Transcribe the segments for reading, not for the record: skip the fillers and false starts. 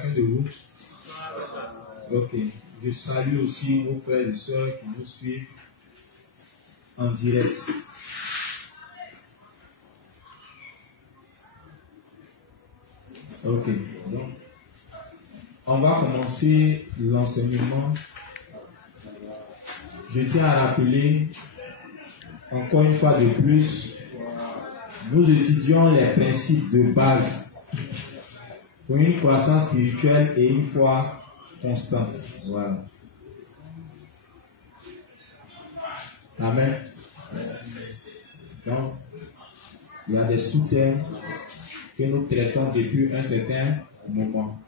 chacun de vous. Ok. Je salue aussi vos frères et sœurs qui nous suivent en direct. Ok. Donc, on va commencer l'enseignement. Je tiens à rappeler encore une fois de plus, nous étudions les principes de base pour une croissance spirituelle et une foi constante. Voilà. Amen. Donc, il y a des sous-thèmes que nous traitons depuis un certain moment.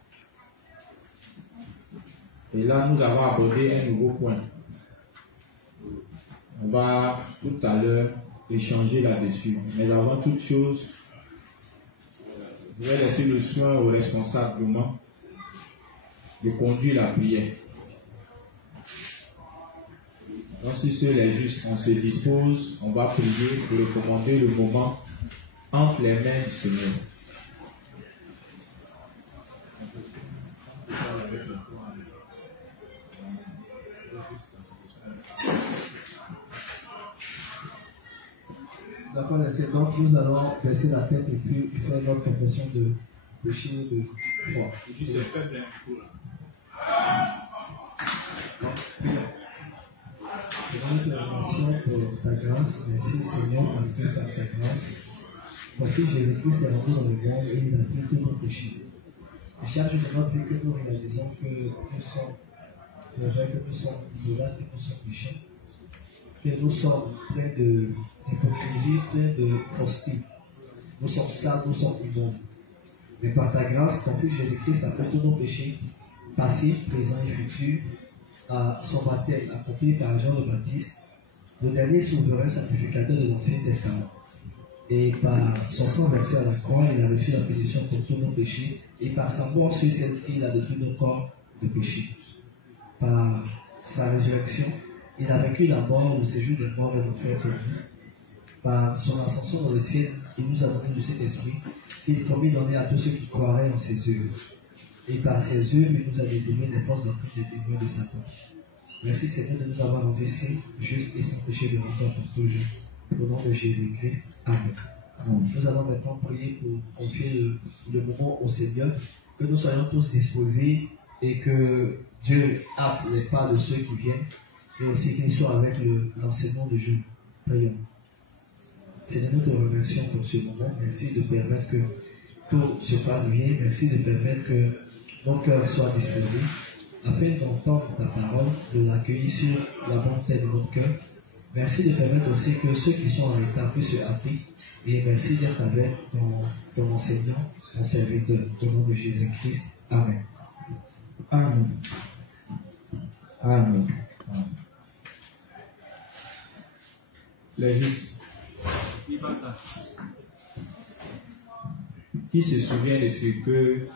Et là, nous avons abordé un nouveau point. On va tout à l'heure échanger là-dessus. Mais avant toute chose, je vais laisser le soin aux responsables du moment de conduire la prière. Donc, si seul est juste, on se dispose, on va prier pour recommander le moment entre les mains du Seigneur. D'accord, donc nous allons baisser la tête et puis faire notre confession de péché de foi. Juste faire bien pour Remercions pour ta grâce. Merci Seigneur parce que par ta grâce, ton Fils Jésus-Christ est rentré dans le monde et il a pris tous nos péchés. Et chaque jour de notre vie que nous réalisons que nous sommes mauvais, que nous sommes idolâtres, que nous sommes péchés, que nous sommes pleins d'hypocrisie, pleins de fausseté. Nous sommes sales, nous sommes immondes. Mais par ta grâce, ton Fils Jésus-Christ a pris tous nos péchés, passés, présents et futurs, à son baptême accompli par Jean le Baptiste, le dernier souverain sacrificateur de l'Ancien Testament. Et par son sang versé à la croix, il a reçu la pénition pour tous nos péchés, et par sa mort sur celle-ci, il a détruit nos corps de péché. Par sa résurrection, il a vaincu la mort, le séjour des morts et l'enfer pour nous. Par son ascension dans le ciel, il nous a donné de cet esprit, qu'il promet donner à tous ceux qui croiraient en ses œuvres. Et par ses œuvres, il nous a délivré des forces d'emprise des ténèbres de Satan. Merci Seigneur de nous avoir rendus saints, justes et sans péché de remplir pour toujours. Au nom de Jésus-Christ. Amen. Nous allons maintenant prier pour confier le moment au Seigneur, que nous soyons tous disposés et que Dieu hâte les pas de ceux qui viennent et aussi qu'ils soient avec l'enseignement du jour. Prions. Seigneur, nous te remercions pour ce moment. Merci de permettre que tout se passe bien. Merci de permettre que nos cœurs soient disposés afin d'entendre ta parole, de l'accueillir sur la bonne tête de notre cœur. Merci de permettre aussi que ceux qui sont en retard puissent se hâter. Et merci d'être avec ton enseignant, ton serviteur, au nom de Jésus-Christ. Amen. Amen. Amen. Amen. Les justes. Qui se souvient de ce que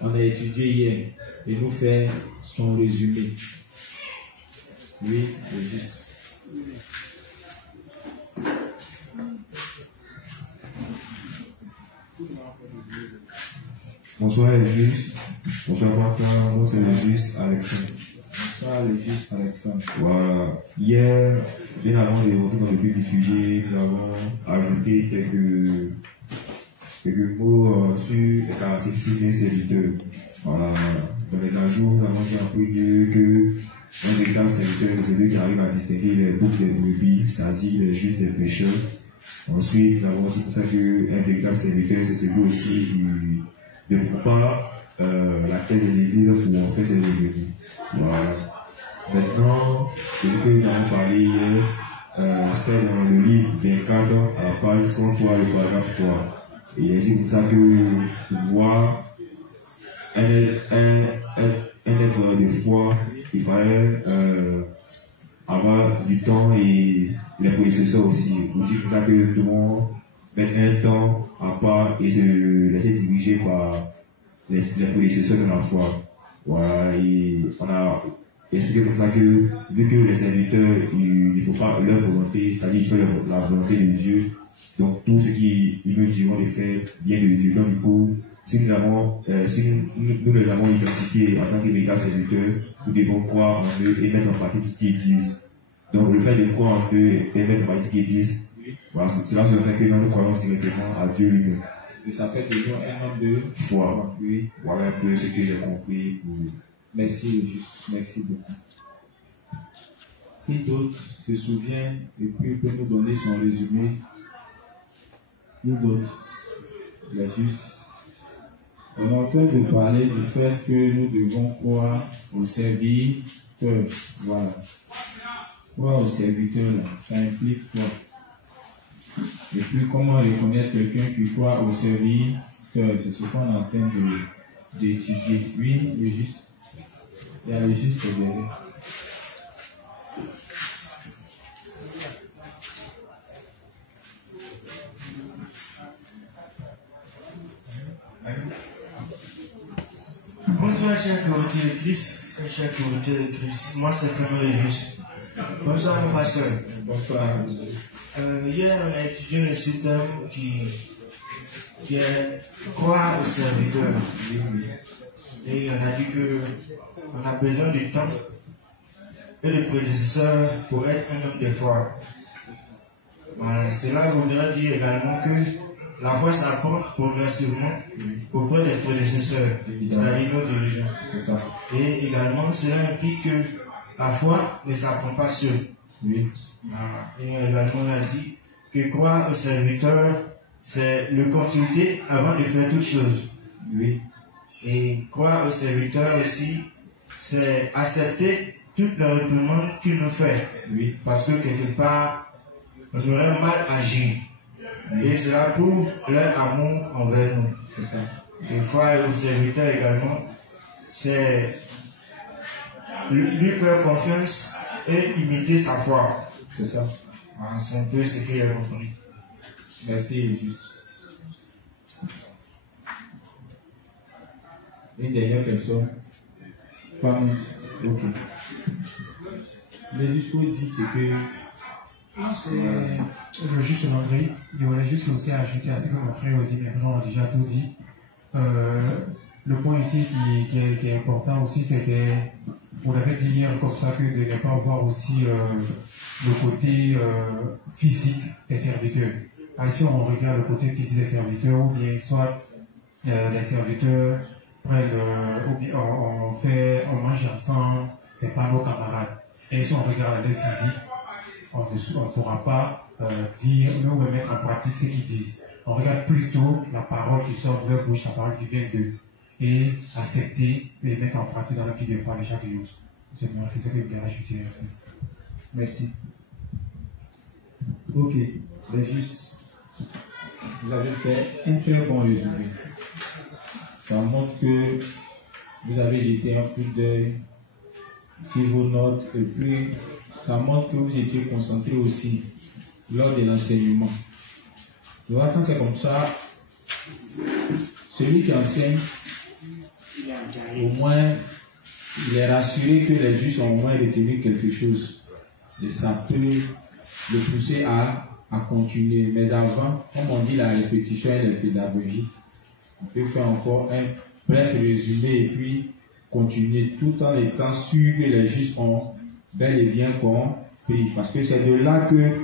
on a étudié hier et nous fait son résumé? Oui, les justes. Bonsoir les justes. Bonsoir pasteur. Moi c'est le juste Alexandre. Bonsoir les justes Alexandre. Voilà. Hier, bien avant de rentrer dans le but du sujet, nous avons ajouté quelques mots sur les caractéristiques des serviteurs. Voilà. Dans les ajouts, nous avons dit un peu mieux que un véritable serviteur, c'est celui qui arrive à distinguer les boucs des brebis, c'est-à-dire les justes des pécheurs. Ensuite, nous avons dit pour ça qu'un véritable serviteur, c'est celui aussi qui ne prend pas la tête de l'église pour en faire ses revenus. Voilà. Maintenant, ce que nous avons parlé hier, c'était dans le livre 24 à la page 103, le paragraphe 3. Et il a dit pour ça que pour voir un être de foi, il fallait avoir du temps et les prédécesseurs aussi. Aussi pour ça que nous devons mettre un temps à part et se laisser diriger par les prédécesseurs de la foi. Voilà, et on a expliqué comme ça que vu que les serviteurs, il ne faut pas leur volonté, c'est-à-dire il faut la volonté de Dieu. Donc tout ce qu'ils nous diront de faire vient de Dieu. Donc du coup, si nous les avons identifiés en tant que véritables serviteurs, nous devons croire en eux et mettre en pratique ce qu'ils disent. Donc le fait de croire en eux et mettre en pratique ce qu'ils disent, voilà, cela se fait que nous croyons directement à Dieu lui-même. Et ça fait toujours un homme de foi. Oui. Voilà un peu ce que j'ai compris. Merci, le juste. Merci beaucoup. Qui d'autre se souvient et puis peut nous donner son résumé? Qui d'autre? Le juste. On est en train de parler du fait que nous devons croire au serviteur. Voilà. Croire au serviteur, là, ça implique quoi? Et puis comment reconnaître quelqu'un qui croit au serviteur? C'est ce qu'on est en train d'étudier. Oui, le juste. Il y a le juste derrière. Bonsoir, chers co-auditrices et chers co-auditrices. Moi, c'est vraiment le juste. Bonsoir, mon pasteur. Bonsoir. Hier, on a étudié un système qui est croire au serviteur. Et on a dit qu'on a besoin du temps et de prédécesseurs pour être un homme de foi. Voilà, cela voudrait dire également que la foi s'apprend progressivement auprès des prédécesseurs, c'est-à-dire nos dirigeants. Et également, cela implique que la foi ne s'apprend pas seule. Oui. Et également, on a dit que croire au serviteur, c'est le consulter avant de faire toute chose. Oui. Et croire au serviteur aussi, c'est accepter toutes les réprimandes qu'il nous fait. Oui. Parce que quelque part, on aurait mal agi. Oui. Et cela prouve leur amour envers nous. C'est ça. Et croire au serviteur également, c'est lui faire confiance et imiter sa foi. C'est ça. C'est un peu ce qu'il a compris. Merci, juste. Une dernière personne. Femme. Ok. Le juste dit c'est que. C'est juste André. Il voulais juste aussi ajouter à ce que mon frère dit, mais vraiment, on a déjà tout dit. Le point ici qui est important aussi, c'était, on avait dit hier comme ça que de ne pas voir aussi le côté physique des serviteurs. Ici, on regarde le côté physique des serviteurs, ou bien soit les serviteurs prennent, ou bien on mange ensemble, c'est pas nos camarades. Et si on regarde le physique, on ne pourra pas dire, nous mettre en pratique ce qu'ils disent. On regarde plutôt la parole qui sort de leur bouche, la parole qui vient d'eux, et accepter et mettre en pratique dans la vie de foi de chaque jour. C'est ce que je voulais ajouter. Merci. Merci. Ok, mais juste, vous avez fait un très bon résumé. Ça montre que vous avez jeté un coup d'œil sur vos notes et puis ça montre que vous étiez concentré aussi lors de l'enseignement. Donc, quand c'est comme ça, celui qui enseigne, au moins, il est rassuré que les justes ont au moins retenu quelque chose. Et ça peut le pousser à continuer. Mais avant, comme on dit la répétition et la pédagogie, on peut faire encore un bref résumé et puis continuer tout en étant sûr que les justes ont bel et bien compris. Parce que c'est de là que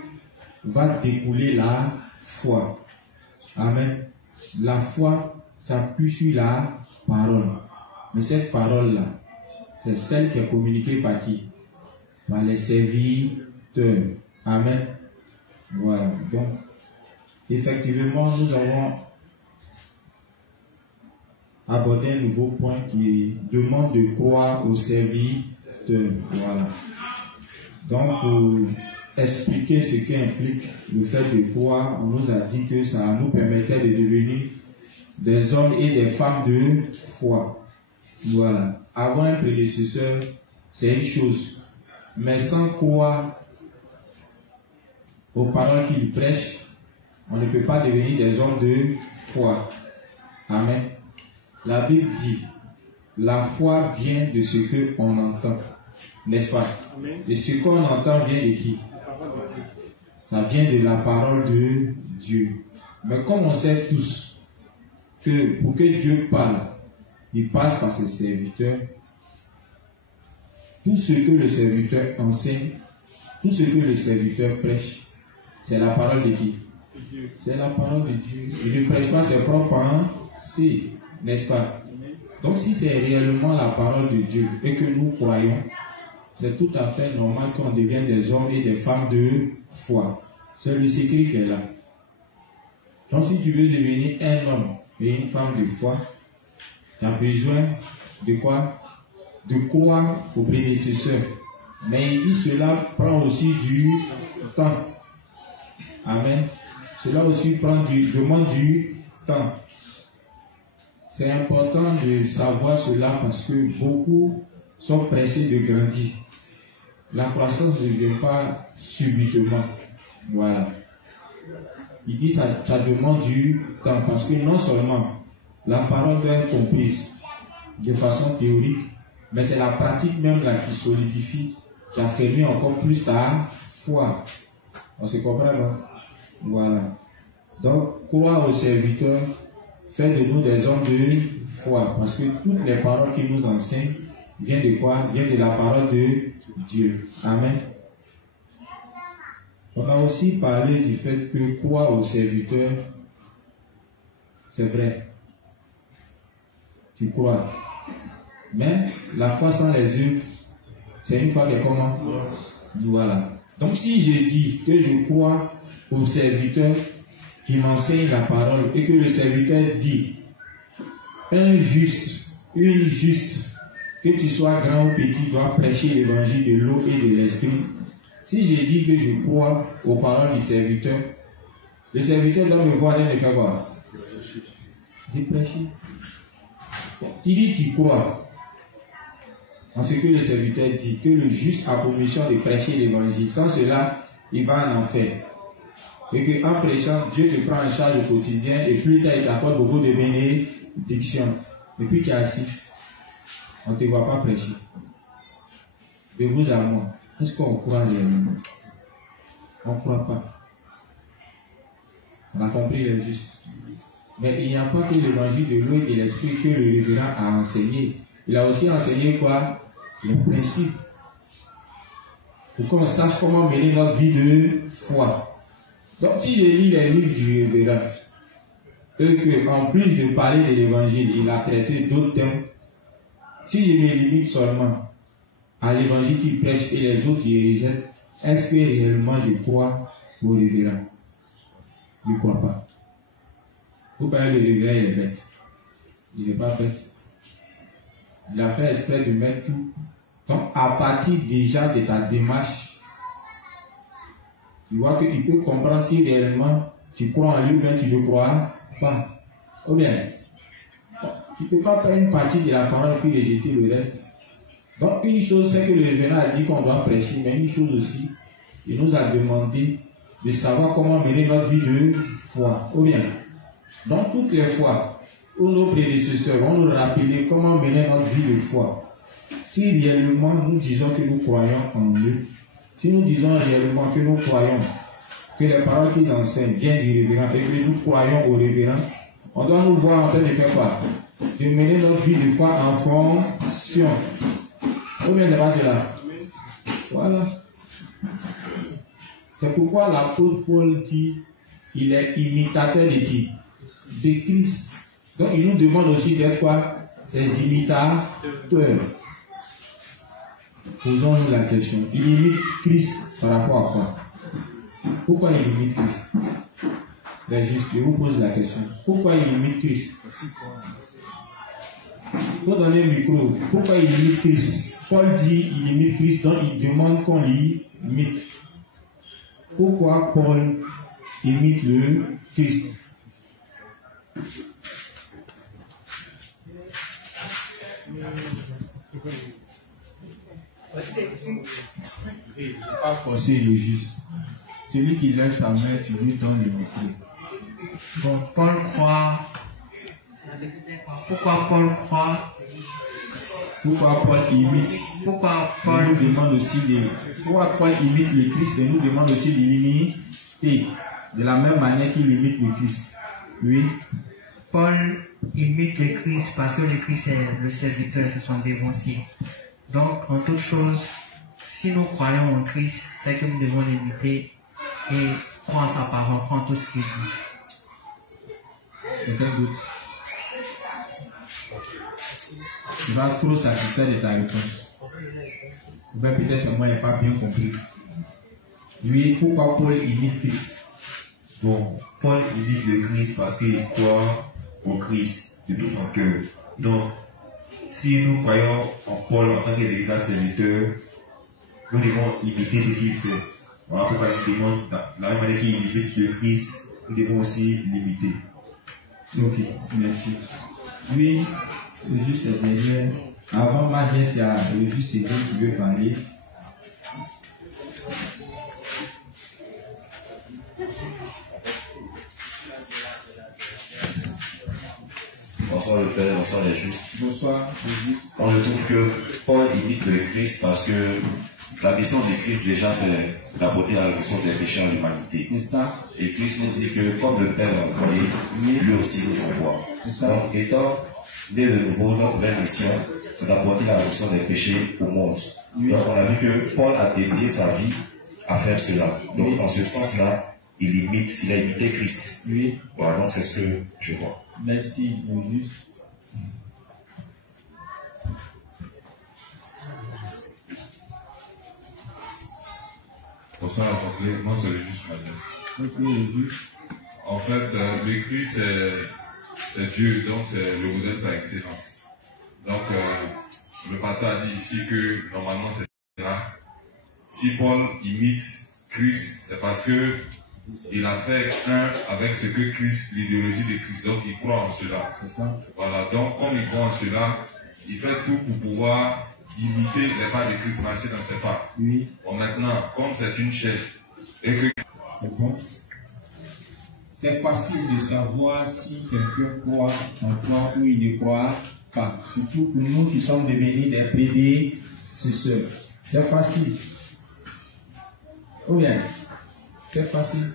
va découler la foi. Amen. La foi s'appuie sur la parole. Mais cette parole-là, c'est celle qui est communiquée par qui? Par les serviteurs. Amen. Voilà. Donc, effectivement, nous avons abordé un nouveau point qui demande de croire au serviteur. Voilà. Donc, pour expliquer ce qui implique le fait de croire, on nous a dit que ça nous permettait de devenir des hommes et des femmes de foi. Voilà. Avoir un prédécesseur, c'est une chose. Mais sans croire aux paroles qu'il prêche, on ne peut pas devenir des hommes de foi. Amen. La Bible dit, la foi vient de ce qu'on entend. N'est-ce pas? Et ce qu'on entend vient de qui? Ça vient de la parole de Dieu. Mais comme on sait tous que pour que Dieu parle, il passe par ses serviteurs. Tout ce que le serviteur enseigne, tout ce que le serviteur prêche, c'est la parole de qui? C'est la parole de Dieu. Il ne prêche pas ses propres pensées, n'est-ce pas? Donc si c'est réellement la parole de Dieu et que nous croyons, c'est tout à fait normal qu'on devienne des hommes et des femmes de foi. C'est le secret qui est là. Donc si tu veux devenir un homme et une femme de foi, tu as besoin de quoi? De croire aux prédécesseurs. Mais il dit cela prend aussi du temps. Amen. Cela aussi demande du temps. C'est important de savoir cela parce que beaucoup sont pressés de grandir. La croissance ne vient pas subitement. Voilà. Il dit ça demande du temps parce que non seulement la parole doit être comprise de façon théorique, mais c'est la pratique même là qui solidifie, qui affermit encore plus ta foi. On se comprend, non? Voilà. Donc, croire aux serviteurs fait de nous des hommes de foi. Parce que toutes les paroles qui nous enseignent viennent de quoi? Viennent de la parole de Dieu. Amen. On a aussi parlé du fait que croire aux serviteurs, c'est vrai. Tu crois. Mais la foi sans les œuvres, c'est une foi de comment? Voilà. Donc si je dis que je crois au serviteur qui m'enseigne la parole et que le serviteur dit un juste, une juste, que tu sois grand ou petit, dois prêcher l'évangile de l'eau et de l'esprit. Si je dis que je crois aux paroles du serviteur, le serviteur doit me voir et me faire quoi? De prêcher. Tu dis tu crois en ce que le serviteur dit, que le juste a pour mission de prêcher l'évangile. Sans cela, il va en enfer. Et qu'en prêchant, Dieu te prend en charge au quotidien et plus tard, il t'apporte beaucoup de bénédictions. Et puis tu es assis, on ne te voit pas prêcher. De vous à moi, est-ce qu'on croit réellement? On ne croit pas. On a compris le juste. Mais il n'y a pas que l'évangile de l'eau et de l'esprit que le révérend a enseigné. Il a aussi enseigné quoi? Les principes. Pour qu'on sache comment mener notre vie de foi. Donc si je lis les livres du révérend, et qu'en plus de parler de l'évangile, il a traité d'autres thèmes, si je me limite seulement à l'évangile qu'il prêche et les autres qui rejettent, est-ce que réellement je crois au révérend? Je ne crois pas. Vous parlez de révérend, il est bête. Il n'est pas bête. Il a fait exprès de mettre tout. Donc, à partir déjà de ta démarche, tu vois qu'il peut comprendre si réellement tu crois en lui ou bien tu ne crois pas. Ou bien, tu ne peux pas prendre une partie de la parole puis rejeter le reste. Donc, une chose, c'est que le révérend a dit qu'on doit prêcher, mais une chose aussi, il nous a demandé de savoir comment mener notre vie de foi. Ou bien, donc toutes les fois où nos prédécesseurs vont nous rappeler comment mener notre vie de foi, si réellement nous disons que nous croyons en eux, si nous disons réellement que nous croyons que les paroles qu'ils enseignent viennent du révérend et que nous croyons au révérend, on doit nous voir en train de faire quoi? De mener notre vie de foi en fonction. Ou bien n'est pas cela? Voilà. C'est pourquoi l'apôtre Paul dit il est imitateur de qui? De Christ. Donc il nous demande aussi d'être quoi? Ses imitateurs. Posons-nous la question. Il imite Christ par rapport à quoi? Pourquoi il imite Christ? Ben juste, je vous pose la question. Pourquoi il imite Christ? Il faut donner le micro. Pourquoi il imite Christ? Paul dit il imite Christ, donc il demande qu'on l'imite. Pourquoi Paul imite le Christ? Il ne faut pas forcer le juste. Celui qui lève sa main, tu lui donnes le micro. Bon, Paul croit. Pourquoi Paul croit? Pourquoi Paul imite? Pourquoi Paul nous demande aussi pourquoi Paul imite le Christ et nous demande aussi de l'imiter de la même manière qu'il imite le Christ? Oui. Paul imite le Christ parce que le Christ est le serviteur et c'est son dévancier. Donc, en toute chose, si nous croyons en Christ, c'est que nous devons l'imiter et croire sa parole, croire tout ce qu'il dit. Aucun doute. Tu vas trop satisfait de ta réponse. Peut-être c'est moi qui n'ai pas bien compris. Oui, pourquoi Paul imite Christ? Bon, Paul imite le Christ parce qu'il croit au Christ de tout son cœur. Donc, si nous croyons en Paul en tant que véritable serviteur, nous devons imiter ce qu'il fait. Voilà pourquoi il demande, la même manière qu'il imite le Christ, nous devons aussi l'imiter. Ok, merci. Oui, le juste est derrière. Avant ma geste, il y a le juste qui veut parler. Bonsoir le Père, bonsoir les justes. Bonsoir, le juste. On trouve que Paul imite le Christ parce que la mission du Christ déjà c'est d'apporter la rémission des péchés à l'humanité. C'est ça. Et Christ nous dit que comme le Père l'a envoyé, lui aussi nous envoie. C'est ça. Donc étant né de nouveau, notre vraie mission c'est d'apporter la rémission des péchés au monde. Oui. Donc on a vu que Paul a dédié sa vie à faire cela. Donc Oui. en ce sens-là, il a imité Christ. Oui, Voilà, donc c'est ce que je vois. merci, le juste. Bonsoir Assemblée, moi c'est le juste Magnus. Ok, le juste. En fait, le Christ c'est Dieu, donc c'est le modèle par excellence. Donc le pasteur a dit ici que normalement c'est là. Si Paul imite Christ, c'est parce que il a fait un avec ce que Christ, l'idéologie de Christ, donc il croit en cela. C'est ça. Voilà, donc comme il croit en cela, il fait tout pour pouvoir imiter les pas de Christ, marcher dans ses pas. Oui, Bon, maintenant, comme c'est une chaîne, et que c'est bon. C'est facile de savoir si quelqu'un croit en toi ou il ne croit pas. Surtout pour nous qui sommes devenus des prédécesseurs. C'est facile. Ou bien, c'est facile.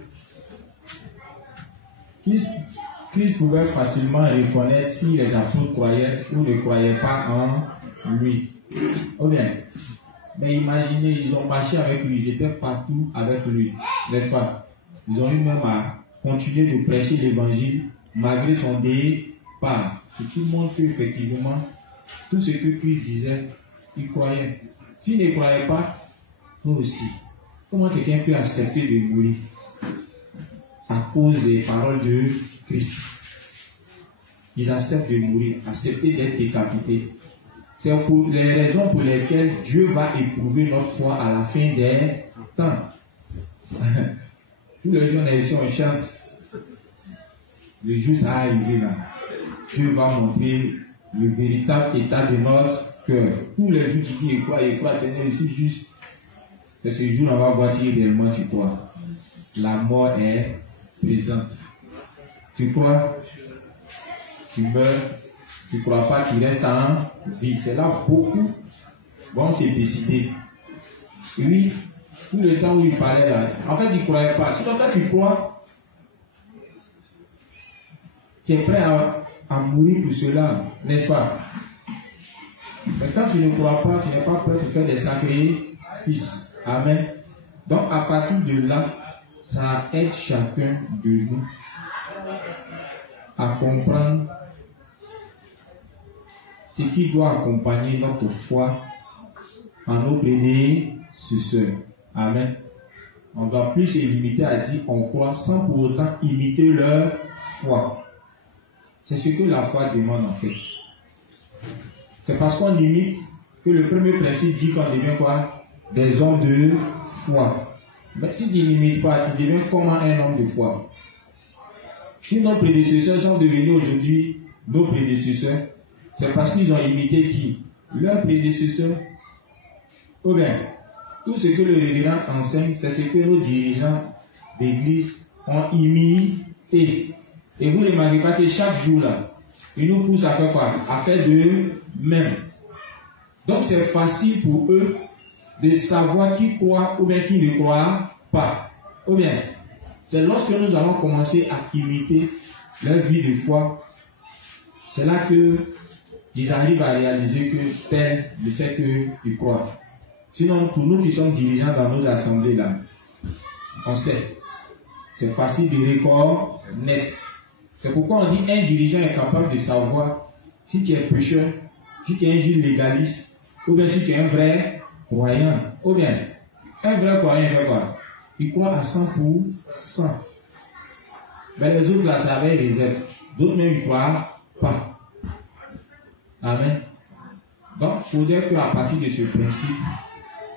Christ pouvait facilement reconnaître si les apôtres croyaient ou ne croyaient pas en lui. Ou bien, mais imaginez, ils ont marché avec lui, ils étaient partout avec lui, n'est-ce pas? Ils ont eu même à continuer de prêcher l'évangile malgré son départ. Ce qui montre qu'effectivement, tout ce que Christ disait, il croyait. S'il ne croyait pas, nous aussi. Comment quelqu'un peut accepter de mourir à cause des paroles de Christ? Ils acceptent de mourir, accepter d'être décapités. C'est pour les raisons pour lesquelles Dieu va éprouver notre foi à la fin des temps. Tous les jours, ici, on chante. Le jour ça arrivé là. Dieu va montrer le véritable état de notre cœur. Tous les jours, tu dis, et quoi, Seigneur, je suis juste. C'est ce jour, on va voir si réellement tu crois. La mort est présente. Tu crois? Tu meurs. Tu ne crois pas, tu restes en vie. C'est là beaucoup vont se décider. Et oui, tout le temps où il parlait là, en fait, il ne croyait pas. Sinon, quand tu crois, tu es prêt à mourir pour cela, n'est-ce pas? Mais quand tu ne crois pas, tu n'es pas prêt de faire des sacrifices. Amen. Donc, à partir de là, ça aide chacun de nous à comprendre ce qui doit accompagner notre foi en nos prédécesseurs. Amen. On ne doit plus se limiter à dire on croit sans pour autant imiter leur foi. C'est ce que la foi demande en fait. C'est parce qu'on imite que le premier principe dit qu'on devient quoi? Des hommes de foi. Mais si tu n'imites pas, tu deviens comment un homme de foi? Si nos prédécesseurs sont devenus aujourd'hui nos prédécesseurs, c'est parce qu'ils ont imité qui? Leurs prédécesseurs. Ou bien, tout ce que le révérend enseigne, c'est ce que nos dirigeants d'église ont imité. Et vous ne remarquez pas que chaque jour là, ils nous poussent à faire quoi? À faire de même. Donc c'est facile pour eux de savoir qui croit ou bien qui ne croit pas. Ou bien, c'est lorsque nous allons commencer à imiter leur vie de foi C'est là que ils arrivent à réaliser que tel ne sait qu'il croit. Sinon, pour nous qui sommes dirigeants dans nos assemblées là, on sait. C'est facile de reconnaître. C'est pourquoi on dit un dirigeant est capable de savoir si tu es pécheur, si tu es un juge légaliste, ou bien si tu es un vrai croyant. Ou bien, un vrai croyant, il fait quoi? Il croit à 100%. Mais les autres là, ça avait réserve. D'autres même, ils ne croient pas. Amen. Donc, il faudrait qu'à partir de ce principe,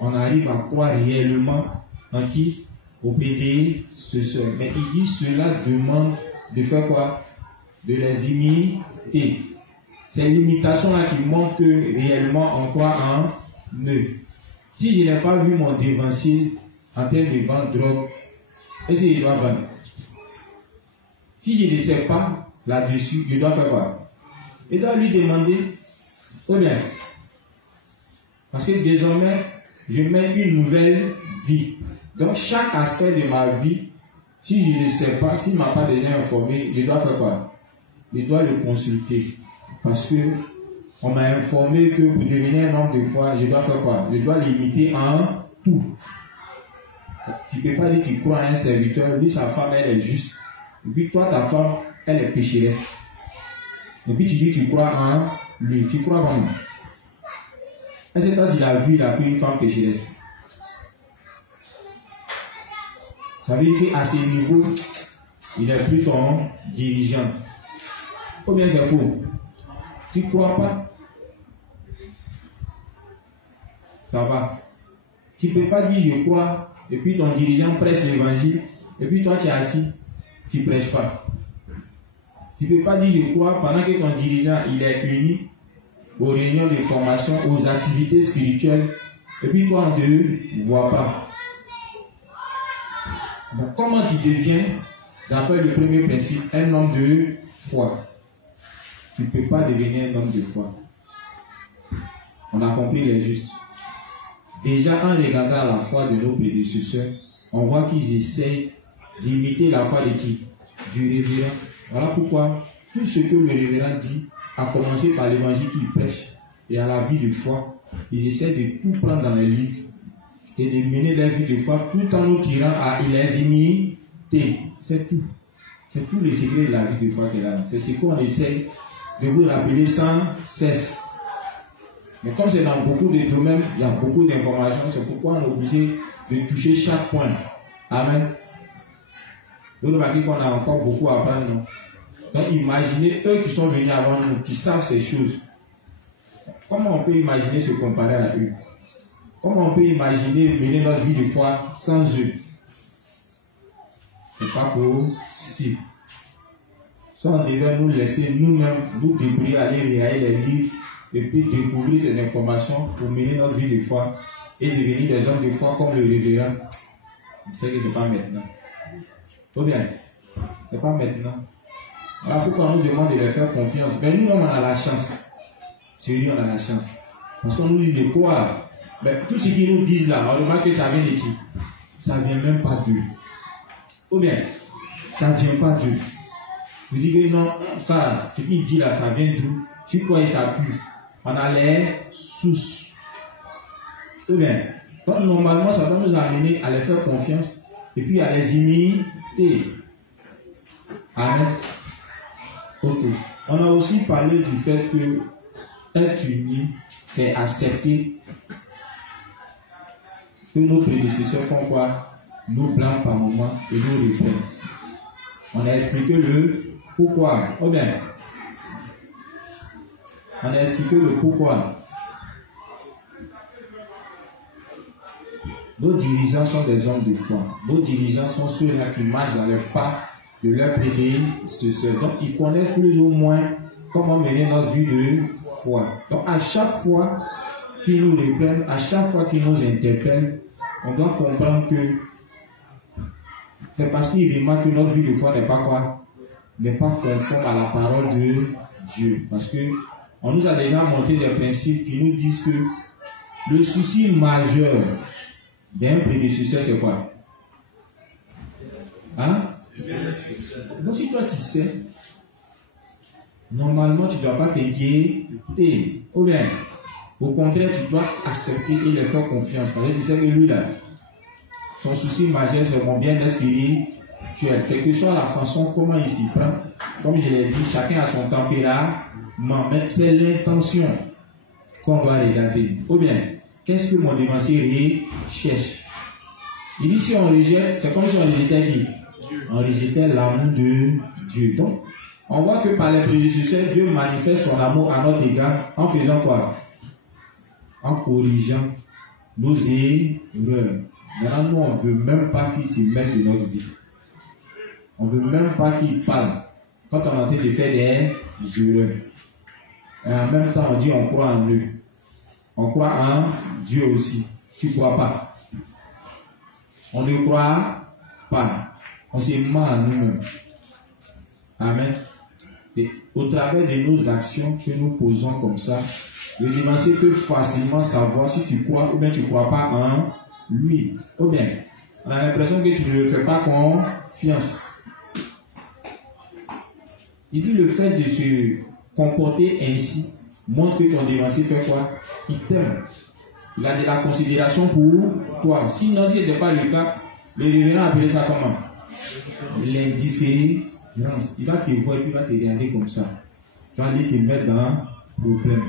on arrive à croire réellement en qui? Au prédécesseur. Mais il dit cela demande de faire quoi? De les imiter. C'est l'imitation là qui montre que réellement on croit en eux. Si je n'ai pas vu mon dévancier en train de vendre drogue, est-ce que je dois vendre? Si je ne sais pas là-dessus, je dois faire quoi? Je dois lui demander, ou bien, parce que désormais, je mène une nouvelle vie. Donc, chaque aspect de ma vie, si je ne sais pas, s'il ne m'a pas déjà informé, je dois faire quoi? Je dois le consulter. Parce que on m'a informé que pour devenir un homme de foi, je dois faire quoi? Je dois l'imiter en tout. Tu ne peux pas dire que tu crois à un serviteur, lui, sa femme, elle est juste. Et puis toi, ta femme, elle est pécheresse. Et puis tu dis que tu crois en lui. Tu crois vraiment? Est-ce que toi, tu l'as vu, il a pris une femme pécheresse? Ça veut dire qu'à ce niveau, il n'est plus ton dirigeant. Ou bien c'est faux? Tu ne crois pas? Ça va. Tu ne peux pas dire je crois, et puis ton dirigeant prêche l'évangile, et puis toi tu es assis, tu ne prêches pas. Tu ne peux pas dire je crois pendant que ton dirigeant il est uni aux réunions de formation, aux activités spirituelles, et puis toi on ne te voit pas. Donc, comment tu deviens, d'après le premier principe, un homme de foi? Tu ne peux pas devenir un homme de foi. On a compris les justes. Déjà, en regardant la foi de nos prédécesseurs, on voit qu'ils essayent d'imiter la foi de qui? Du révérend. Voilà pourquoi tout ce que le révérend dit, à commencer par l'évangile qu'il prêche et à la vie de foi, ils essaient de tout prendre dans les livres et de mener leur vie de foi tout en nous tirant à les imiter. C'est tout. C'est tout le secret de la vie de foi qu'elle a. C'est ce qu'on essaie de vous rappeler sans cesse. Mais comme c'est dans beaucoup de domaines, il y a beaucoup d'informations, c'est pourquoi on est obligé de toucher chaque point. Amen. Vous remarquez qu'on a encore beaucoup à apprendre, non? Donc imaginez eux qui sont venus avant nous, qui savent ces choses. Comment on peut imaginer se comparer à eux? Comment on peut imaginer mener notre vie de foi sans eux? C'est pas possible. Ça, on devait nous laisser nous-mêmes nous débrouiller, aller regarder les livres et puis découvrir ces informations pour mener notre vie de foi et devenir des hommes de foi comme le révérend. Je sais que ce n'est pas maintenant. Ou bien, ce n'est pas maintenant. Voilà pourquoi on nous demande de leur faire confiance. Mais nous, on a la chance. Sérieux, on a la chance. Parce qu'on nous dit de quoi? Mais tout ce qu'ils nous disent là, on remarque que ça vient de qui? Ça ne vient même pas d'eux. Ou bien, ça ne vient pas d'eux. Vous dites que non, ça, ce qu'il dit là, ça vient d'où? Sur quoi il s'appuie? On a les sources. Ou bien, donc, normalement, ça doit nous amener à les faire confiance et puis à les imiter. Amen. Ok. On a aussi parlé du fait que être uni, c'est accepter que nos prédécesseurs font quoi? Nous blâment par moment et nous reprennent. On a expliqué le pourquoi. Oh bien. On a expliqué le pourquoi. Nos dirigeants sont des hommes de foi. Nos dirigeants sont ceux-là qui marchent dans le pas de leur prédécesseurs. Donc, ils connaissent plus ou moins comment mener notre vie de foi. Donc, à chaque fois qu'ils nous reprennent, à chaque fois qu'ils nous interpellent, on doit comprendre que c'est parce qu'ils remarquent que notre vie de foi n'est pas quoi? N'est pas conforme à la parole de Dieu. Parce que on nous a déjà montré des principes qui nous disent que le souci majeur d'un prédécesseur, c'est quoi? Hein? Donc si toi tu sais normalement, tu ne dois pas t'inquiéter. Ou bien, au contraire, tu dois accepter et lui faire confiance. Parce que tu sais que lui, là, son souci majeur, c'est mon bien-être spirituel. Quelle que soit la façon, comment il s'y prend, comme je l'ai dit, chacun a son tempérament, mais c'est l'intention qu'on doit regarder. Ou bien, qu'est-ce que mon dévancier recherche? Il dit, si on rejette, c'est comme si on rejetait qui? On rejetait l'amour de Dieu. Donc, on voit que par les prédécesseurs, Dieu manifeste son amour à notre égard en faisant quoi? En corrigeant nos erreurs. Maintenant, nous, on ne veut même pas qu'il se mêle de notre vie. On ne veut même pas qu'il parle. Quand on est en train de faire des erreurs. Et en même temps, on dit on croit en lui. On croit en Dieu aussi. Tu ne crois pas. On ne croit pas. On se ment à nous-mêmes. Amen. Et au travers de nos actions que nous posons comme ça, le dévancier peut facilement savoir si tu crois ou bien tu ne crois pas en lui. Ou bien, on a l'impression que tu ne le fais pas confiance. Il dit le fait de se comporter ainsi montre que ton dévancier fait quoi? Il t'aime. Il a de la considération pour toi. Sinon, si ce n'était pas le cas, le révérend appelait ça comment? L'indifférence. Il va te voir et puis il va te regarder comme ça. Tu vas aller te mettre dans un problème.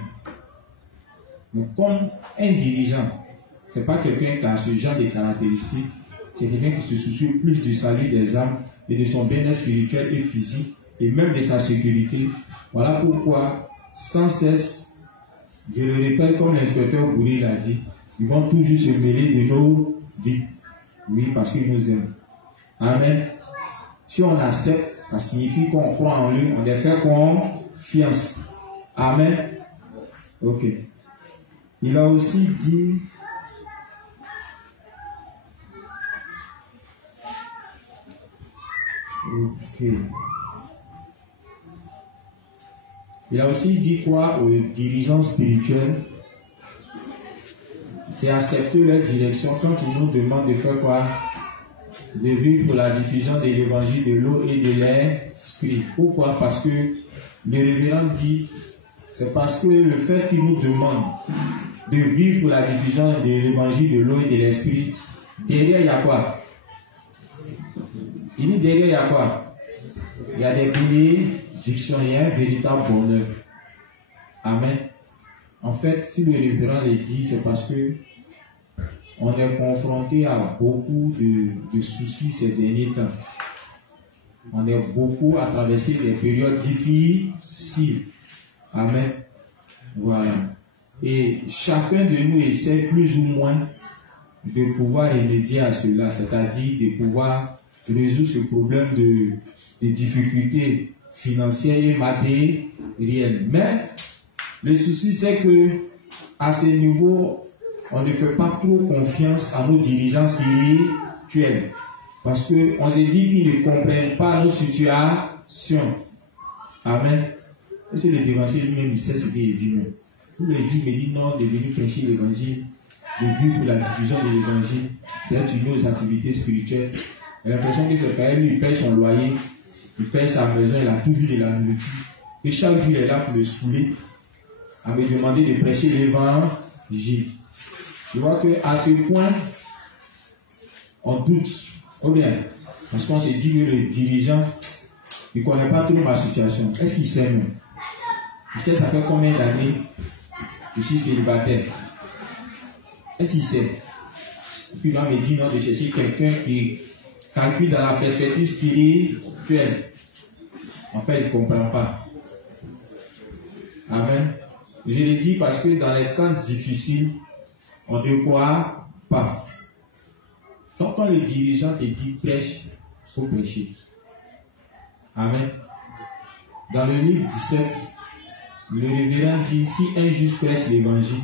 Donc, comme un dirigeant, ce n'est pas quelqu'un qui a ce genre de caractéristiques, c'est quelqu'un qui se soucie plus du salut des âmes et de son bien-être spirituel et physique et même de sa sécurité. Voilà pourquoi, sans cesse, je le répète comme l'inspecteur Bourré l'a dit, ils vont toujours se mêler de nos vies. Oui, parce qu'ils nous aiment. Amen. Si on accepte, ça signifie qu'on croit en lui, on les fait confiance. Amen. Ok. Il a aussi dit, ok. Il a aussi dit quoi aux dirigeants spirituels? C'est accepter leur direction quand ils nous demandent de faire quoi? De vivre pour la diffusion de l'évangile de l'eau et de l'esprit. Pourquoi? Parce que le révérend dit, c'est parce que le fait qu'il nous demande de vivre pour la diffusion de l'évangile de l'eau et de l'esprit, derrière il y a quoi? Il dit derrière il y a quoi? Il y a des bénédictions, il y a un véritable bonheur. Amen. En fait, si le révérend le dit, c'est parce que on est confronté à beaucoup de soucis ces derniers temps. On est beaucoup à traverser des périodes difficiles. Amen. Voilà. Et chacun de nous essaie plus ou moins de pouvoir remédier à cela, c'est-à-dire de pouvoir résoudre ce problème de difficultés financières et matérielles. Mais le souci, c'est que à ce niveau, on ne fait pas trop confiance à nos dirigeants spirituels. Parce qu'on se dit qu'ils ne comprennent pas nos situations. Amen. Et c'est le dévancier lui-même, il sait ce qu'il dit. Tous les jours, il me dit non, de venir prêcher l'évangile, de vivre pour la diffusion de l'évangile, d'être une aux activités spirituelles. J'ai l'impression que c'est quand même lui, il paye son loyer, il paye sa maison, il a toujours de la nourriture. Et chaque jour, il est là pour me saouler, à me demander de prêcher l'évangile. Je vois qu'à ce point, on doute. Ou bien, parce qu'on se dit que le dirigeant, il ne connaît pas trop ma situation. Est-ce qu'il sait même? Il sait ça fait combien d'années que je suis célibataire? Est-ce qu'il sait? Et puis il va me dire non, de chercher quelqu'un qui calcule dans la perspective spirituelle. En fait, il ne comprend pas. Amen. Je le dis parce que dans les temps difficiles, on ne croit pas. Donc quand le dirigeant te dit prêche, il faut prêcher. Amen. Dans le livre 17, le révérend dit, si un juste prêche l'évangile,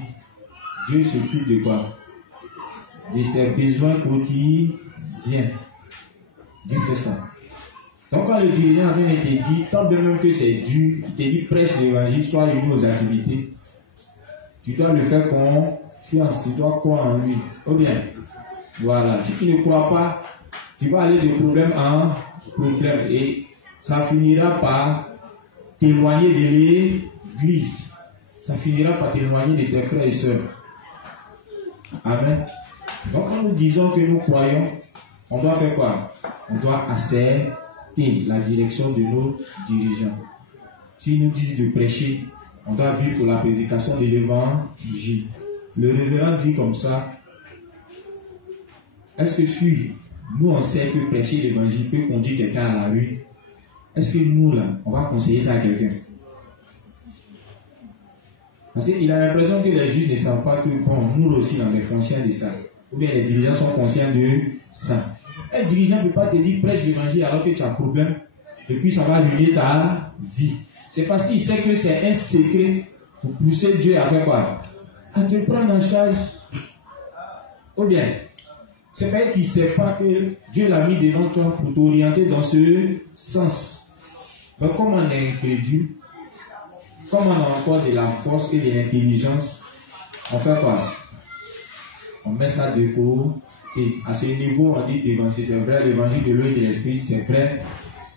Dieu s'occupe de quoi? De ses besoins quotidiens. Dieu fait ça. Donc quand le dirigeant vient et te dit, tant bien même que c'est dur, il te dit prêche l'évangile, sois uni aux activités, tu dois le faire confiance, tu dois croire en lui. Ou bien, voilà, si tu ne crois pas, tu vas aller de problème en problème et ça finira par t'éloigner de l'église. Ça finira par t'éloigner de tes frères et sœurs. Amen. Donc quand nous disons que nous croyons, on doit faire quoi? On doit accepter la direction de nos dirigeants. S'ils nous disent de prêcher, on doit vivre pour la prédication de l'évangile. Le révérend dit comme ça, est-ce que si nous on sait que prêcher l'évangile peut conduire quelqu'un à la rue, est-ce que nous là, on va conseiller ça à quelqu'un? Parce qu'il a l'impression que les juges ne savent pas que bon, nous aussi on est conscients de ça. Ou bien les dirigeants sont conscients de ça. Un dirigeant ne peut pas te dire prêche l'évangile alors que tu as un problème et puis ça va ruiner ta vie. C'est parce qu'il sait que c'est un secret pour pousser Dieu à faire quoi? À te prendre en charge. Ou bien, c'est pas qu'il ne sait pas que Dieu l'a mis devant toi pour t'orienter dans ce sens. Donc, comme on est incrédule, comme on a encore de la force et de l'intelligence, on fait quoi? On met ça de côté. À ce niveau, on dit d'évangile, c'est vrai, l'évangile de l'eau et de l'esprit, c'est vrai.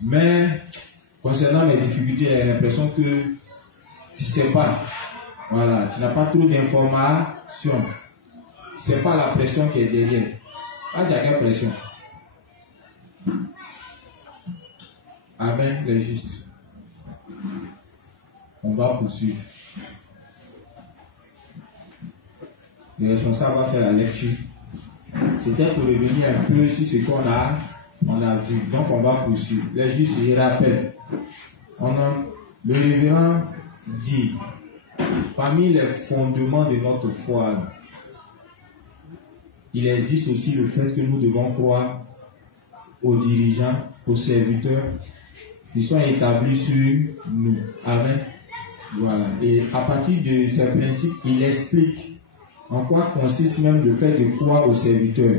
Mais, concernant les difficultés, il y a l'impression que tu ne sais pas. Voilà, tu n'as pas trop d'informations. Ce n'est pas la pression qui est derrière. Ah, tu as quelle pression? Amen, les justes. On va poursuivre. Le responsable va faire la lecture. C'était pour revenir un peu sur ce qu'on a vu. Donc on va poursuivre. Les justes, je rappelle. Le révérend dit, parmi les fondements de notre foi, il existe aussi le fait que nous devons croire aux dirigeants, aux serviteurs qui sont établis sur nous. Amen. Voilà. Et à partir de ces principes, il explique en quoi consiste même le fait de croire aux serviteurs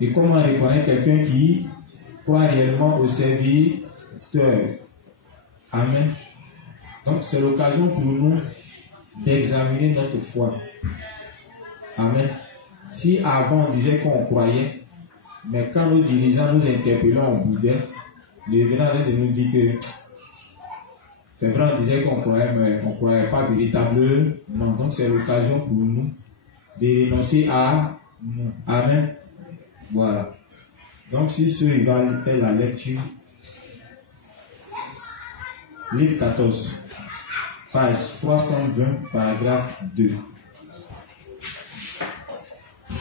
et comment reconnaître quelqu'un qui croit réellement aux serviteurs. Amen. Donc c'est l'occasion pour nous d'examiner notre foi. Amen. Si avant on disait qu'on croyait, mais quand nos dirigeants nous interpellaient, on boudait, le révérend de nous dire que c'est vrai, on disait qu'on croyait, mais on ne croyait pas véritablement. Donc c'est l'occasion pour nous de renoncer à nous. Amen. Voilà. Donc si ceux il va faire la lecture. Livre 14, page 320, paragraphe 2.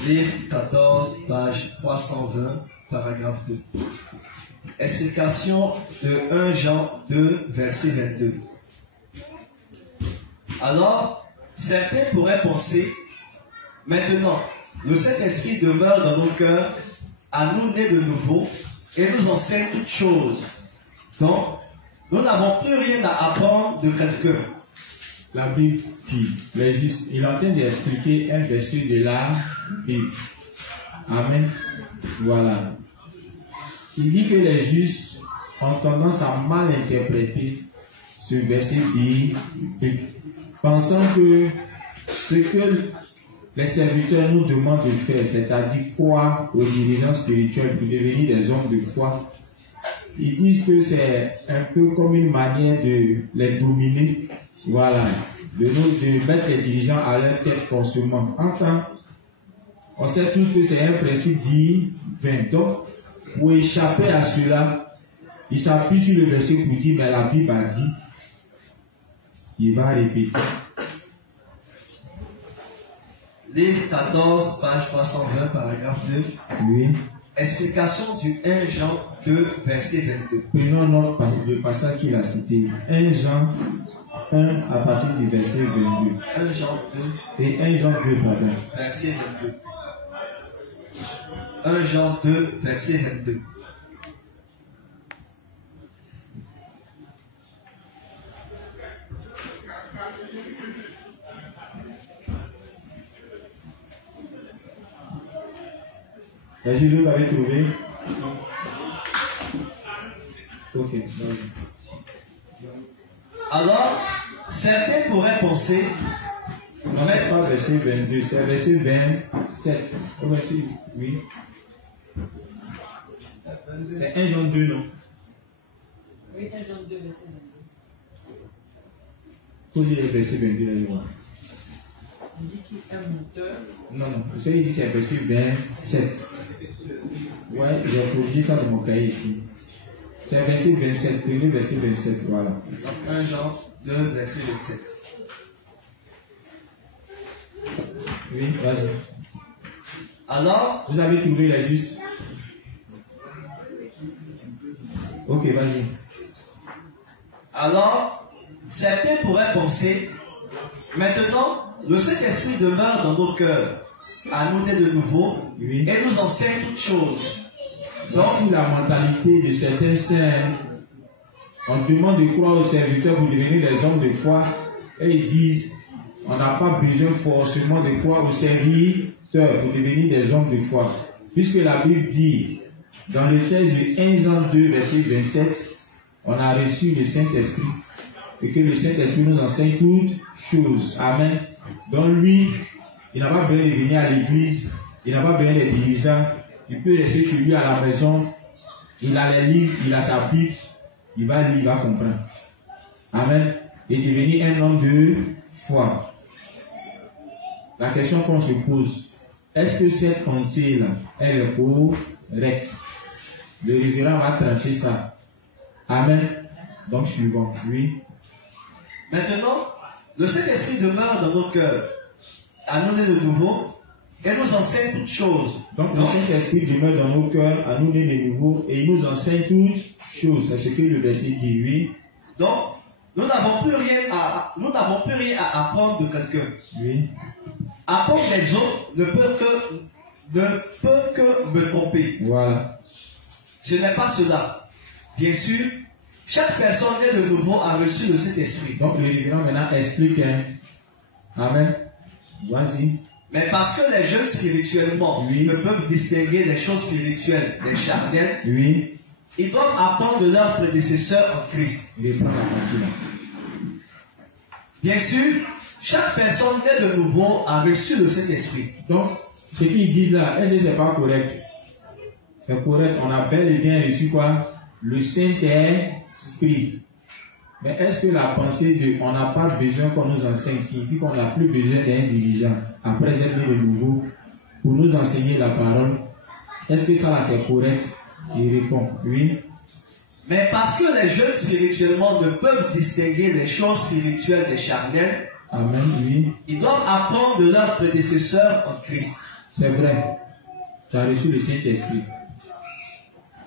Livre 14, page 320, paragraphe 2. Explication de 1 Jean 2, verset 22. Alors, certains pourraient penser, maintenant, le Saint-Esprit demeure dans nos cœurs, à nous nés de nouveau, et nous enseigne toutes choses. Donc, nous n'avons plus rien à apprendre de quelqu'un. La Bible dit, mais juste, il est en train d'expliquer un verset de la Bible. Amen. Voilà. Il dit que les justes ont tendance à mal interpréter ce verset biblique, pensant que ce que les serviteurs nous demandent de faire, c'est-à-dire croire aux dirigeants spirituels pour devenir des hommes de foi, ils disent que c'est un peu comme une manière de les dominer, voilà, de mettre les dirigeants à leur tête forcément. Enfin, on sait tous que c'est un principe divin. Donc, pour échapper à cela, il s'appuie sur le verset pour dire, mais la Bible a dit, il va répéter. Livre 14, page 320, paragraphe 2. Oui. Explication du 1 Jean 2, verset 22. Prenons note du passage qu'il a cité. 1 Jean 1 à partir du verset 22. 1 Jean 2. Et 1 Jean 2, pardon. Verset 22. 1 Jean 2, verset 22. Est-ce que vous l'avez trouvé? Ok, vas-y. Alors, certains pourraient penser. Non, c'est pas verset 22, c'est verset 27. Oh, verset, oui. C'est 1 Jean 2, non? Oui, 1 Jean 2, verset faut lire le verset 22 là. On dit qu'il est un moteur. Non, non, vous savez, il dit c'est le verset 27. Ouais, j'ai corrigé ça dans mon cahier ici. C'est le verset 27, premier verset 27, voilà. Donc 1 Jean 2, verset 27. Oui, vas-y. Alors, Vous avez trouvé la juste? Ok, vas-y. alors, certains pourraient penser, maintenant, le Saint-Esprit demeure dans nos cœurs, à nous nés de nouveau, Oui. et nous enseigne toutes choses. Donc, si la mentalité de certains saints, on demande de croire aux serviteurs pour devenir des hommes de foi, et ils disent, on n'a pas besoin forcément de croire aux serviteurs pour devenir des hommes de foi. Puisque la Bible dit, dans le texte de 1 Jean 2, verset 27, on a reçu le Saint-Esprit, et que le Saint-Esprit nous enseigne toutes choses. Amen. Donc lui, il n'a pas besoin de venir à l'église, il n'a pas besoin des dirigeants, il peut rester chez lui à la maison, il a les livres, il a sa Bible, il va lire, il va comprendre. Amen. Et devenir un homme de foi. La question qu'on se pose, est-ce que cette pensée-là, elle est correcte? Le révérend va trancher ça. Amen. Donc, suivant. Oui. Maintenant, le Saint-Esprit demeure dans nos cœurs, à nous nés de nouveau, et nous enseigne toutes choses. Donc, le Saint-Esprit demeure dans nos cœurs, à nous nés de nouveau, et il nous enseigne toutes choses. C'est ce que le verset dit, oui. Donc, nous n'avons plus rien à apprendre de quelqu'un. Oui. Apprendre les autres ne peut que me tromper. Voilà. Ce n'est pas cela. Bien sûr, chaque personne née de nouveau a reçu le Saint-Esprit. Donc, le révérend maintenant explique. Hein. Amen. Vas-y. Mais parce que les jeunes spirituellement Oui. ne peuvent distinguer les choses spirituelles des charnelles, Oui. ils doivent apprendre de leurs prédécesseurs en Christ. Il reprend la partie là. Bien sûr, chaque personne née de nouveau a reçu le Saint-Esprit. Donc, ce qu'ils disent là, est-ce que c'est pas correct? C'est correct. On a bel et bien reçu quoi? Le Saint-Esprit. Mais est-ce que la pensée de on n'a pas besoin qu'on nous enseigne signifie qu'on n'a plus besoin d'un dirigeant après être né de nouveau pour nous enseigner la parole? Est-ce que ça là c'est correct? Il répond oui. Mais parce que les jeunes spirituellement ne peuvent distinguer les choses spirituelles des charnelles, Amen, oui. ils doivent apprendre de leurs prédécesseurs en Christ. C'est vrai. Tu as reçu le Saint-Esprit.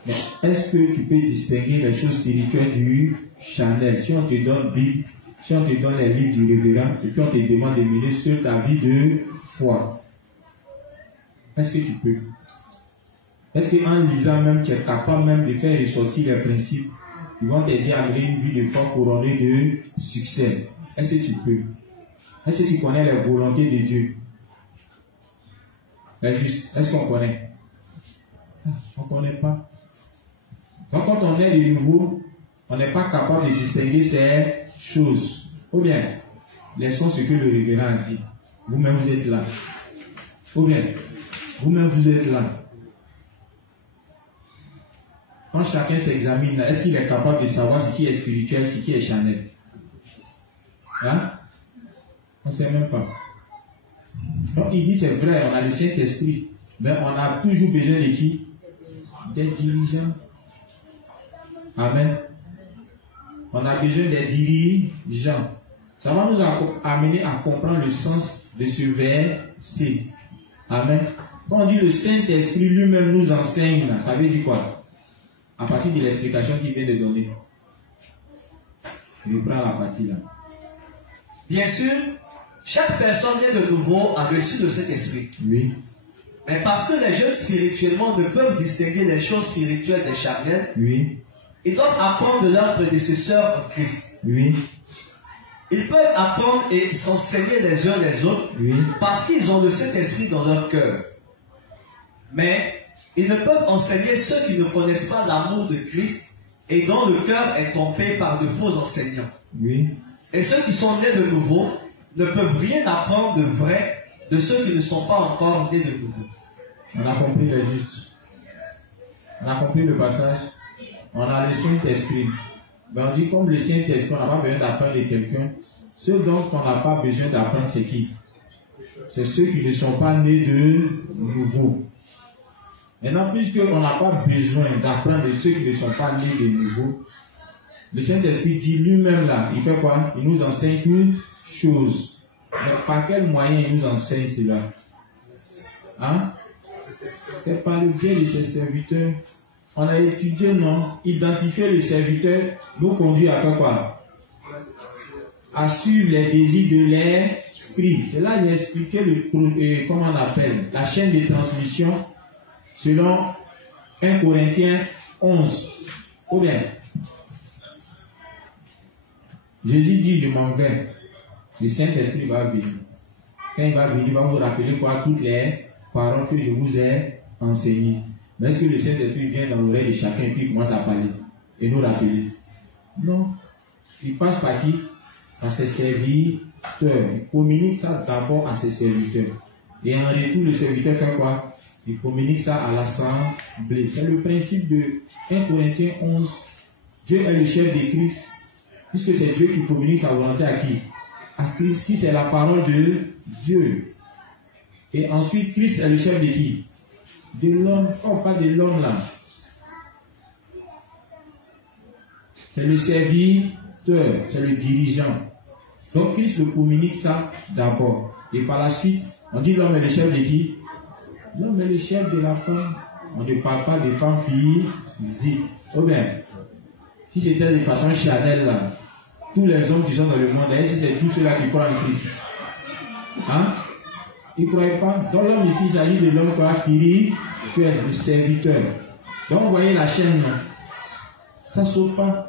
Mais est-ce que tu peux distinguer les choses spirituelles du charnel? Si on te donne Bible, si on te donne les livres du révérend, et puis on te demande de mener sur ta vie de foi, est-ce que tu peux? Est-ce qu'en lisant même, tu es capable même de faire ressortir les principes qui vont t'aider à mener une vie de foi couronnée de succès? Est-ce que tu peux? Est-ce que tu connais les volontés de Dieu? Est-ce qu'on connaît? On ne connaît pas. Donc quand on est de nouveau, on n'est pas capable de distinguer ces choses. Ou bien, laissons ce que le révérend dit. Vous-même vous êtes là. Ou bien, vous-même vous êtes là. Quand chacun s'examine, est-ce qu'il est capable de savoir ce qui est spirituel, ce qui est charnel? Hein? On ne sait même pas. Donc il dit c'est vrai, on a le Saint-Esprit, mais on a toujours besoin de qui? Des dirigeants. Amen. On a besoin des dirigeants. Ça va nous amener à comprendre le sens de ce verset. Amen. Quand on dit le Saint-Esprit lui-même nous enseigne, ça veut dire quoi? À partir de l'explication qu'il vient de donner. Je reprends la partie là. Bien sûr, chaque personne née de nouveau a reçu le Saint-Esprit. Oui. Mais parce que les jeunes spirituellement ne peuvent distinguer les choses spirituelles des charnelles, Oui. ils doivent apprendre de leurs prédécesseurs en Christ. Oui. Ils peuvent apprendre et s'enseigner les uns les autres Oui. parce qu'ils ont le Saint-Esprit dans leur cœur. Mais ils ne peuvent enseigner ceux qui ne connaissent pas l'amour de Christ et dont le cœur est trompé par de faux enseignants. Oui. Et ceux qui sont nés de nouveau ne peuvent rien apprendre de vrai de ceux qui ne sont pas encore nés de nouveau. On a compris le juste. On a compris le passage. On a le Saint-Esprit. Ben on dit comme le Saint-Esprit, on n'a pas besoin d'apprendre de quelqu'un. Ceux dont on n'a pas besoin d'apprendre, c'est qui? C'est ceux qui ne sont pas nés de nouveau. Maintenant, puisqu'on n'a pas besoin d'apprendre de ceux qui ne sont pas nés de nouveau, le Saint-Esprit dit lui-même là, il fait quoi? Il nous enseigne toutes choses. Mais par quel moyen il nous enseigne cela? Hein? C'est par le biais de ses serviteurs. On a étudié, non? Identifier les serviteurs nous conduit à faire quoi? À suivre les désirs de l'esprit. C'est là que j'ai expliqué comment on appelle la chaîne de transmission selon 1 Corinthiens 11. Ou bien, Jésus dit, je m'en vais. Le Saint-Esprit va venir. Quand il va venir, il va vous rappeler quoi? Toutes les paroles que je vous ai enseignées. Mais est-ce que le Saint-Esprit vient dans l'oreille de chacun et puis il commence à parler et nous rappeler? Non. Il passe par qui? Par ses serviteurs. Il communique ça d'abord à ses serviteurs. Et en retour, le serviteur fait quoi? Il communique ça à l'assemblée. C'est le principe de 1 Corinthiens 11. Dieu est le chef de Christ. Puisque c'est Dieu qui communique sa volonté à qui? À Christ. Qui c'est la parole de Dieu. Et ensuite, Christ est le chef de qui? De l'homme. On parle de l'homme là. C'est le serviteur, c'est le dirigeant. Donc Christ le communique ça d'abord. Et par la suite, on dit l'homme est le chef de qui? L'homme est le chef de la femme. On ne parle pas des femmes physiques. Oh bien, si c'était de façon charnelle là, tous les hommes qui sont dans le monde, et si c'est tous ceux-là qui croient en Christ. Hein? Ils ne croient pas. Dans l'homme ici, il s'agit de l'homme spirituel, le serviteur. Donc vous voyez la chaîne là. Ça ne saute pas.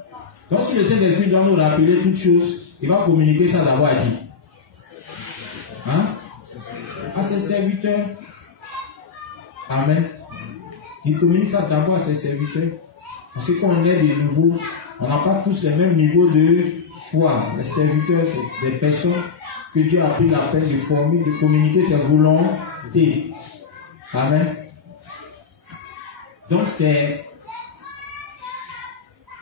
Donc si le Saint-Esprit doit nous rappeler toutes choses, il va communiquer ça d'abord à qui? Hein? À ses serviteurs. Amen. Il communique ça d'abord à ses serviteurs. Parce que quand on est de nouveau, on n'a pas tous le même niveau de foi. Les serviteurs, c'est des personnes que Dieu a pris la peine de former, de communiquer ses volontés. Amen. Donc c'est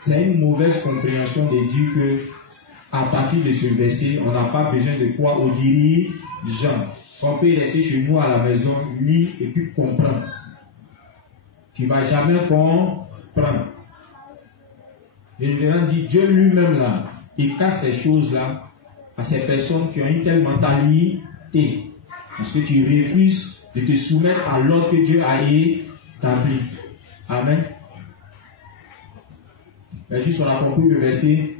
une mauvaise compréhension de dire que à partir de ce verset, on n'a pas besoin de croire aux dirigeants. On peut rester chez nous à la maison, lire et puis comprendre. Tu ne vas jamais comprendre. Le révérend dit, Dieu lui-même là, il casse ces choses-là à ces personnes qui ont une telle mentalité. Parce que tu refuses de te soumettre à l'ordre que Dieu a établi. Amen. Et juste on a compris le verset.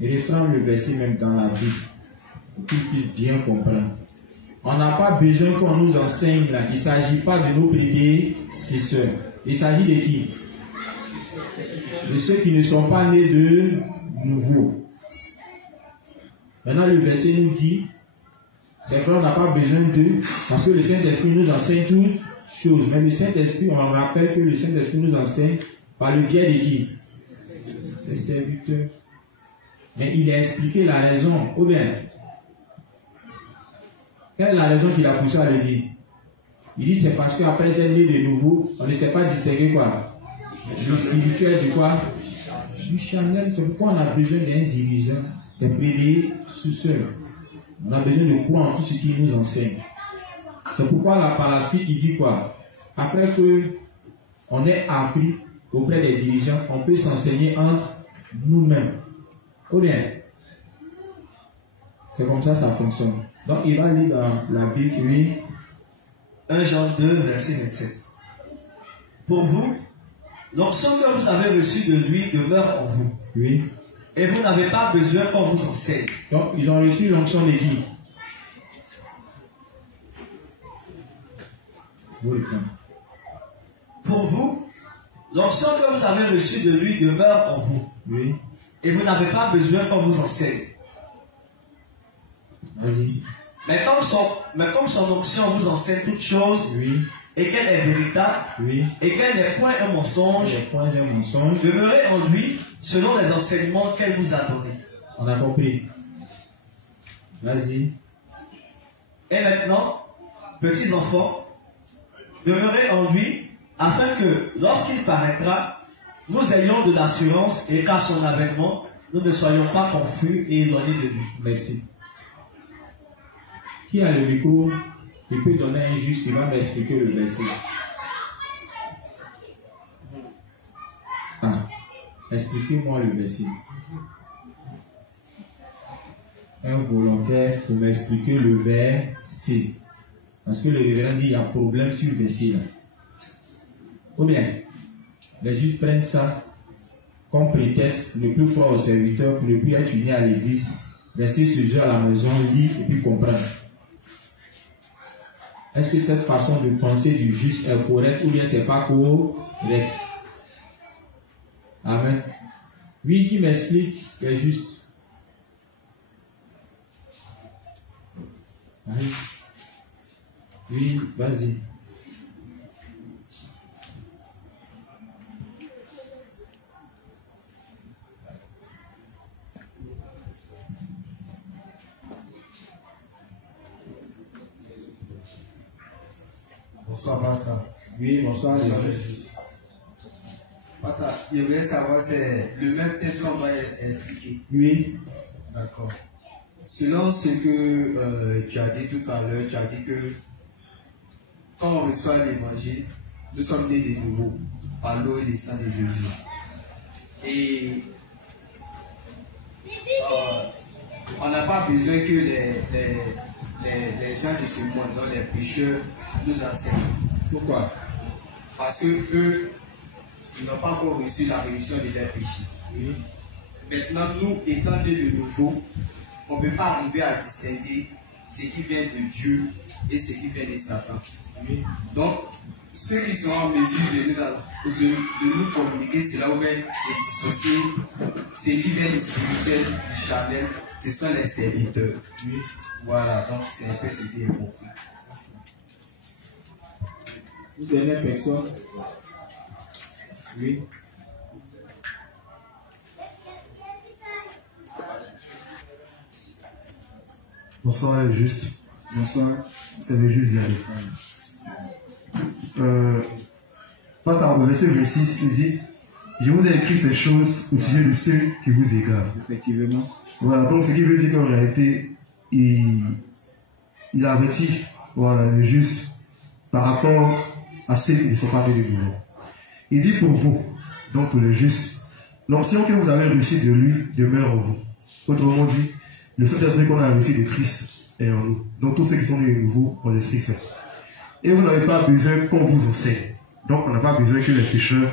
Et reprend le verset même dans la Bible. Pour qu'ils puissent bien comprendre. On n'a pas besoin qu'on nous enseigne là. Il ne s'agit pas de nos prédécesseurs. Il s'agit de qui? De ceux qui ne sont pas nés de nouveau. Maintenant le verset nous dit, c'est vrai, on n'a pas besoin d'eux, parce que le Saint-Esprit nous enseigne toutes choses. Mais le Saint-Esprit, on rappelle que le Saint-Esprit nous enseigne par le biais de qui? Ses serviteurs. Mais il a expliqué la raison. Ou bien, quelle est la raison qu'il a poussé à le dire? Il dit c'est parce qu'après être né de nouveau, on ne sait pas distinguer quoi? Le spirituel du quoi? Du charnel. C'est pourquoi on a besoin d'un dirigeant, des prédécesseurs. On a besoin de croire en tout ce qu'il nous enseigne. C'est pourquoi là, par la suite, il dit quoi? Après que on ait appris auprès des dirigeants, on peut s'enseigner entre nous-mêmes. Ou bien, c'est comme ça fonctionne. Donc, il va lire dans la Bible, oui. 1 Jean 2, verset 27. Pour vous, l'onction que vous avez reçue de lui demeure en vous. Oui. Et vous n'avez pas besoin qu'on vous enseigne. Donc, ils ont reçu l'onction de qui? Pour vous, l'onction que vous avez reçue de lui demeure en vous. Oui. Et vous n'avez pas besoin qu'on vous enseigne. Vas-y. Mais comme son onction vous enseigne toutes choses, oui. Et qu'elle est véritable, oui. Et qu'elle n'est point un mensonge, demeurez en lui selon les enseignements qu'elle vous a donnés. On a compris. Vas-y. Et maintenant, petits enfants, demeurez en lui afin que, lorsqu'il paraîtra, nous ayons de l'assurance et qu'à son avènement, nous ne soyons pas confus et éloignés de lui. Merci. Qui a le micro? Il peut donner un juste qui va m'expliquer le verset. Ah, expliquez-moi le verset. Un volontaire pour m'expliquer le verset. Parce que le révérend dit qu'il y a un problème sur le verset là. Ou bien, les juifs prennent ça comme prétexte, ne plus croire au serviteur, ne plus être unis à l'église, rester ce jour à la maison, lire et puis comprendre. Est-ce que cette façon de penser du juste est correcte ou bien c'est pas correct? Amen. Oui, qui m'explique est juste. Oui, vas-y. Bonsoir, Pasteur. Oui, bonsoir. Pasteur, je voulais savoir, c'est le même texte qu'on doit expliquer. Oui. D'accord. Selon ce que tu as dit tout à l'heure, tu as dit que quand on reçoit l'évangile, nous sommes nés de nouveau par l'eau et le sang de Jésus. Et on n'a pas besoin que les gens de ce monde, donc les pécheurs, nous enseignent. Pourquoi? Parce que eux, ils n'ont pas encore reçu la rémission de leurs péchés. Oui. Maintenant, nous, étant nés de nouveau, on ne peut pas arriver à distinguer ce qui vient de Dieu et ce qui vient de Satan. Oui. Donc, ceux qui sont en mesure de nous communiquer cela ou bien de dissocier ce qui vient du spirituel, du charnel, ce sont les serviteurs. Oui. Voilà, donc c'est un peu ce qui est compris. Une dernière personne. Oui. Bonsoir, juste. Bonsoir. C'est le juste d'y aller. Pasteur, au verset 26, il dit: je vous ai écrit ces choses au sujet de ceux qui vous égarent. Effectivement. Voilà, donc ce qui veut dire qu'en réalité, il avertit, voilà, le juste par rapport à ceux qui ne sont pas nés de nouveau. Il dit pour vous, donc pour le juste, l'onction que vous avez reçue de lui demeure en vous. Autrement dit, le Saint-Esprit qu'on a reçu de Christ est en nous. Donc tous ceux qui sont nés de nouveau ont l'Esprit Saint. Et vous n'avez pas besoin qu'on vous enseigne. Donc on n'a pas besoin que les pécheurs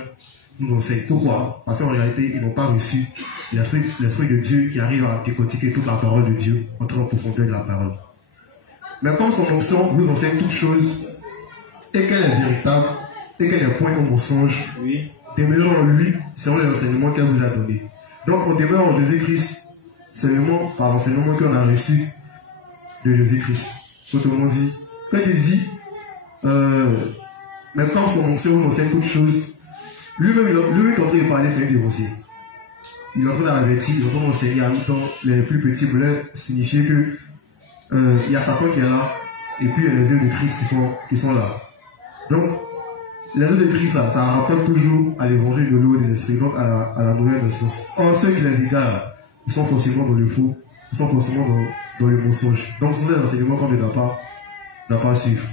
nous enseignent. Pourquoi? Parce qu'en réalité, ils n'ont pas reçu l'Esprit de Dieu qui arrive à décortiquer toute la parole de Dieu, entrer en profondeur de la parole. Mais comme son onction vous enseigne toutes choses, et qu'elle est véritable, et qu'elle est point au mensonge, oui, demeurez en lui selon les enseignements qu'elle vous a donnés. Donc on demeure en Jésus-Christ seulement par l'enseignement qu'on a reçu de Jésus-Christ. Autrement dit, quand il dit, mais quand son onction vous enseigne toutes choses, lui-même quand il parlait, c'est un dévancier. Il est en train d'avertir, il est en train d'enseigner en même temps les plus petits voulaient signifier que il y a Satan qui est là, et puis il y a les œuvres de Christ qui sont là. Donc, les œuvres de Christ, ça rappelle toujours à l'évangile de l'eau et de l'esprit, donc à la nouvelle naissance. Or, ceux qui les égarent, ils sont forcément dans le faux, ils sont forcément dans le mensonge. Donc, ce sont des enseignements qu'on ne doit pas suivre.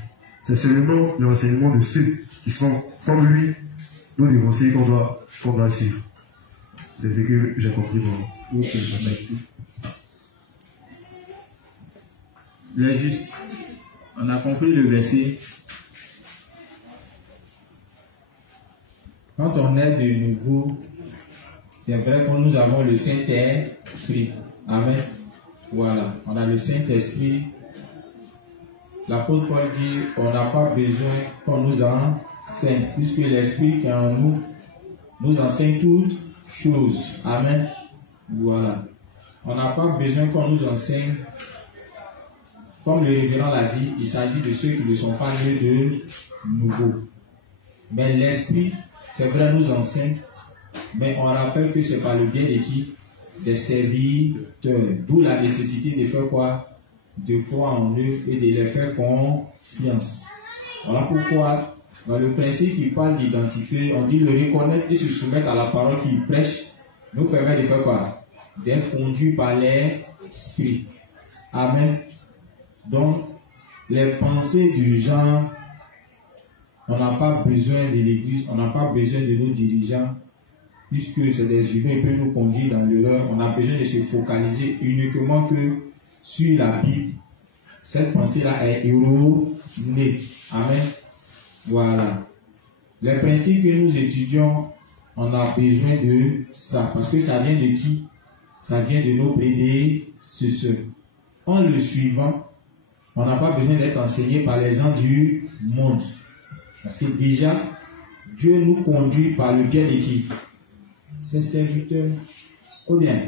C'est seulement l'enseignement de ceux qui sont comme lui, nos dévanciers qu'on doit suivre. C'est ce que j'ai compris. Le juste. On a compris le verset. Quand on est de nouveau, c'est vrai que nous avons le Saint-Esprit. Amen. Voilà, on a le Saint-Esprit. L'apôtre Paul dit on n'a pas besoin qu'on nous enseigne, puisque l'Esprit qui est en nous nous enseigne toutes choses. Amen. Voilà. On n'a pas besoin qu'on nous enseigne. Comme le révérend l'a dit, il s'agit de ceux qui ne sont pas nés de nouveau. Mais l'Esprit, c'est vrai, nous enseigne, mais on rappelle que c'est par le bien de qui? Des serviteurs. D'où la nécessité de faire quoi? De croire en eux et de les faire confiance. Voilà pourquoi, dans le principe qui parle d'identifier, on dit le reconnaître et se soumettre à la parole qu'il prêche, nous permet de faire quoi? d'être conduits par l'Esprit. Amen. Donc, les pensées du genre, on n'a pas besoin de l'Église, on n'a pas besoin de nos dirigeants, puisque c'est des humains qui peuvent nous conduire dans l'erreur. On a besoin de se focaliser uniquement que sur la Bible. Cette pensée-là est erronée. Amen. Voilà. Les principes que nous étudions, on a besoin de ça. Parce que ça vient de qui? Ça vient de nos prédécesseurs. En le suivant, on n'a pas besoin d'être enseigné par les gens du monde. Parce que déjà, Dieu nous conduit par lequel et qui? Ses serviteurs. Ou bien,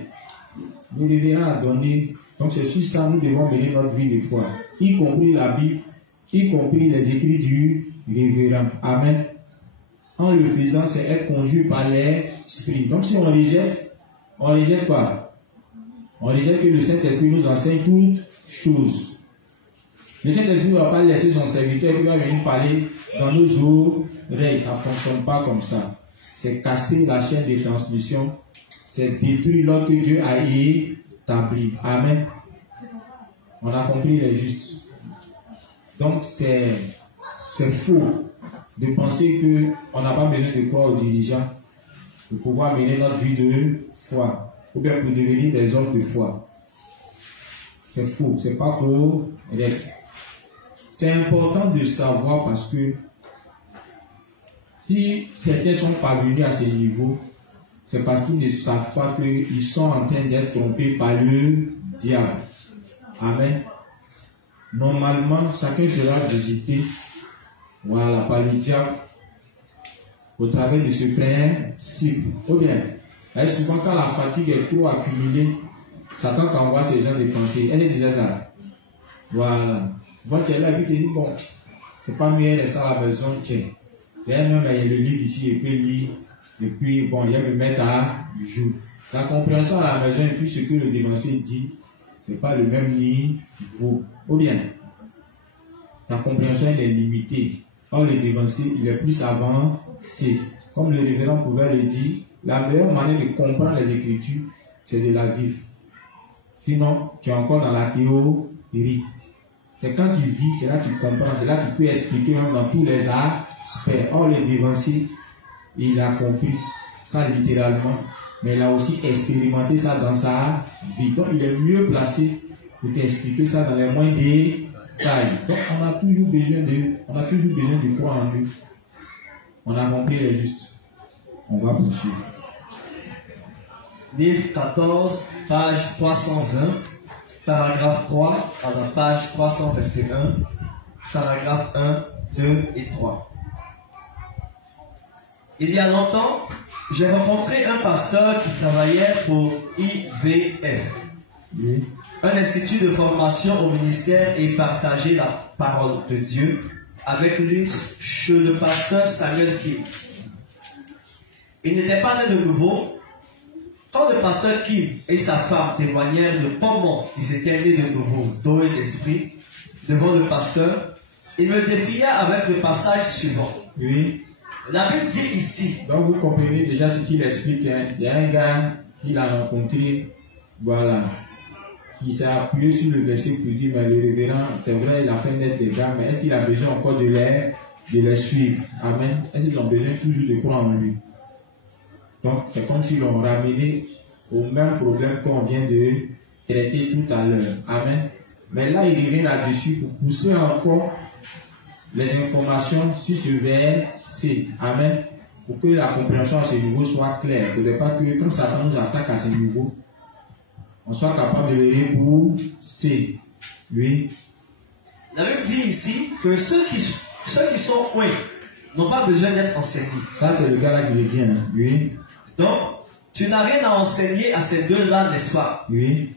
le révérend a donné. Donc c'est sur ça que nous devons mener notre vie de foi. Y compris la Bible, y compris les écrits du révérend. Amen. En le faisant, c'est être conduit par l'Esprit. Donc si on rejette quoi? On rejette que le Saint-Esprit nous enseigne toutes choses. Le Saint-Esprit ne va pas laisser son serviteur qui va venir parler dans nos oreilles. Ça ne fonctionne pas comme ça. C'est casser la chaîne de transmission. C'est détruire l'ordre que Dieu a établi. Amen. On a compris les justes. Donc c'est faux de penser qu'on n'a pas besoin de croire aux dirigeants pour pouvoir mener notre vie de foi, ou bien pour devenir des hommes de foi. C'est faux, c'est pas correct. C'est important de savoir parce que si certains sont parvenus à ce niveau, c'est parce qu'ils ne savent pas qu'ils sont en train d'être trompés par le diable. Amen. Normalement, chacun sera visité, voilà, par le diable au travers de ce principe. Ou bien, souvent quand la fatigue est trop accumulée, Satan t'envoie ces gens de pensées. Elle disait ça. Voilà. Souvent tu es là et puis tu te dis, bon, c'est pas mieux d'être à la maison, tiens. D'ailleurs, même il y a le livre ici et puis lire. Et puis, bon, il y a me mettre à jour. La compréhension à la maison et puis ce que le dévancier dit, c'est pas le même niveau. Ou bien, ta compréhension elle est limitée. Or, le dévancier, il est plus avancé. Comme le révérend pouvait le dire, la meilleure manière de comprendre les Écritures, c'est de la vivre. Sinon, tu es encore dans la théorie. C'est quand tu vis, c'est là que tu comprends, c'est là que tu peux expliquer même dans tous les aspects. Or, le dévancier, il a compris ça littéralement, mais il a aussi expérimenté ça dans sa vie. Donc, il est mieux placé pour t'expliquer ça dans les moindres détails. Donc, on a toujours besoin de croire en lui. On a compris les justes. On va poursuivre. Livre 14, page 320, paragraphe 3, à la page 321, paragraphe 1, 2 et 3. Il y a longtemps, j'ai rencontré un pasteur qui travaillait pour IVF, un institut de formation au ministère, et partageait la parole de Dieu avec lui chez le pasteur Samuel Kim. Il n'était pas né de nouveau. Quand le pasteur Kim et sa femme témoignèrent de comment ils étaient nés de nouveau d'eau et d'esprit devant le pasteur, il me défia avec le passage suivant. Oui. La Bible dit ici. Donc vous comprenez déjà ce qu'il explique. Hein? Il y a un gars qu'il a rencontré, voilà, qui s'est appuyé sur le verset pour dire, mais le révérend, c'est vrai, il a fait naître des gars, mais est-ce qu'il a besoin encore de les suivre? Amen. Est-ce qu'ils ont besoin toujours de croire en lui? Donc c'est comme s'ils l'ont ramené au même problème qu'on vient de traiter tout à l'heure. Amen. Mais là, il revient là-dessus pour pousser encore les informations sur ce verset. Amen. Pour que la compréhension à ce niveau soit claire. Il ne faudrait pas que quand Satan nous attaque à ce niveau, on soit capable de le repousser. Oui. La Bible dit ici que ceux qui sont n'ont pas besoin d'être enseignés. Ça, c'est le gars-là qui le dit. Hein. Oui. Donc, tu n'as rien à enseigner à ces deux-là, n'est-ce pas? Oui.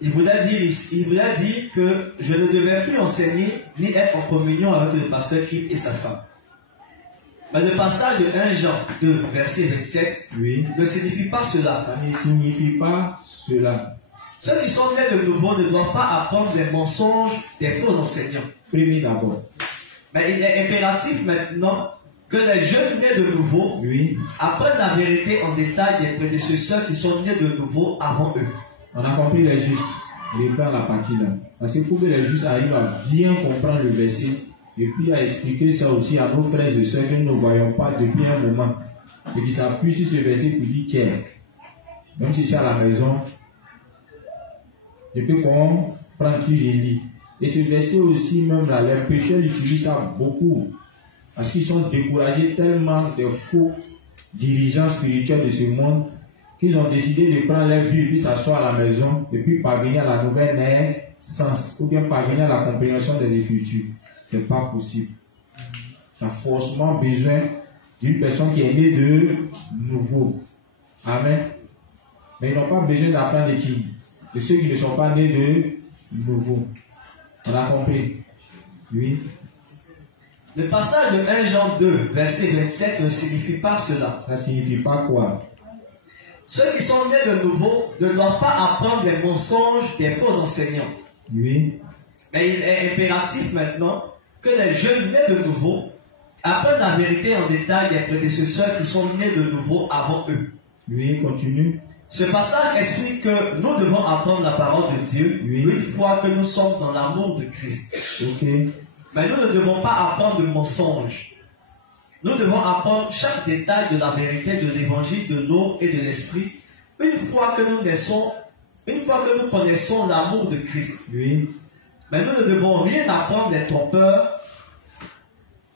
Il voulait dire que je ne devais plus enseigner ni être en communion avec le pasteur Kim et sa femme. Mais le passage de 1 Jean 2, verset 27, oui, ne signifie pas cela. Ça ne signifie pas cela. Ceux qui sont nés de nouveau ne doivent pas apprendre des mensonges des faux enseignants. Premier d'abord. Mais il est impératif maintenant que les jeunes nés de nouveau apprennent la vérité en détail des prédécesseurs qui sont nés de nouveau avant eux. On a compris les justes. Il reprend la partie là. Parce qu'il faut que les justes arrivent à bien comprendre le verset et puis à expliquer ça aussi à nos frères et sœurs que nous ne voyons pas depuis un moment. Et qui s'appuient sur ce verset pour dire tiens, même si c'est à la maison, je peux comprendre si je lis. Et ce verset aussi, même là, les pécheurs utilisent ça beaucoup. Parce qu'ils sont découragés tellement des faux dirigeants spirituels de ce monde qu'ils ont décidé de prendre leur Bible, puis s'asseoir à la maison, et puis parvenir à la nouvelle naissance, ou bien parvenir à la compréhension des Écritures. Ce n'est pas possible. Tu as forcément besoin d'une personne qui est née de nouveau. Amen. Mais ils n'ont pas besoin d'apprendre de qui? De ceux qui ne sont pas nés de nouveau. On a compris? Oui. Le passage de 1 Jean 2, verset 27 ne signifie pas cela. Ça signifie pas quoi? Ceux qui sont nés de nouveau ne doivent pas apprendre les mensonges des faux enseignants. Oui. Mais il est impératif maintenant que les jeunes nés de nouveau apprennent la vérité en détail des prédécesseurs qui sont nés de nouveau avant eux. Oui, continue. Ce passage explique que nous devons apprendre la parole de Dieu une fois que nous sommes dans l'amour de Christ. Okay. Mais nous ne devons pas apprendre de mensonges. Nous devons apprendre chaque détail de la vérité de l'évangile de l'eau et de l'esprit une fois que nous connaissons l'amour de Christ. Oui. Mais nous ne devons rien apprendre des trompeurs.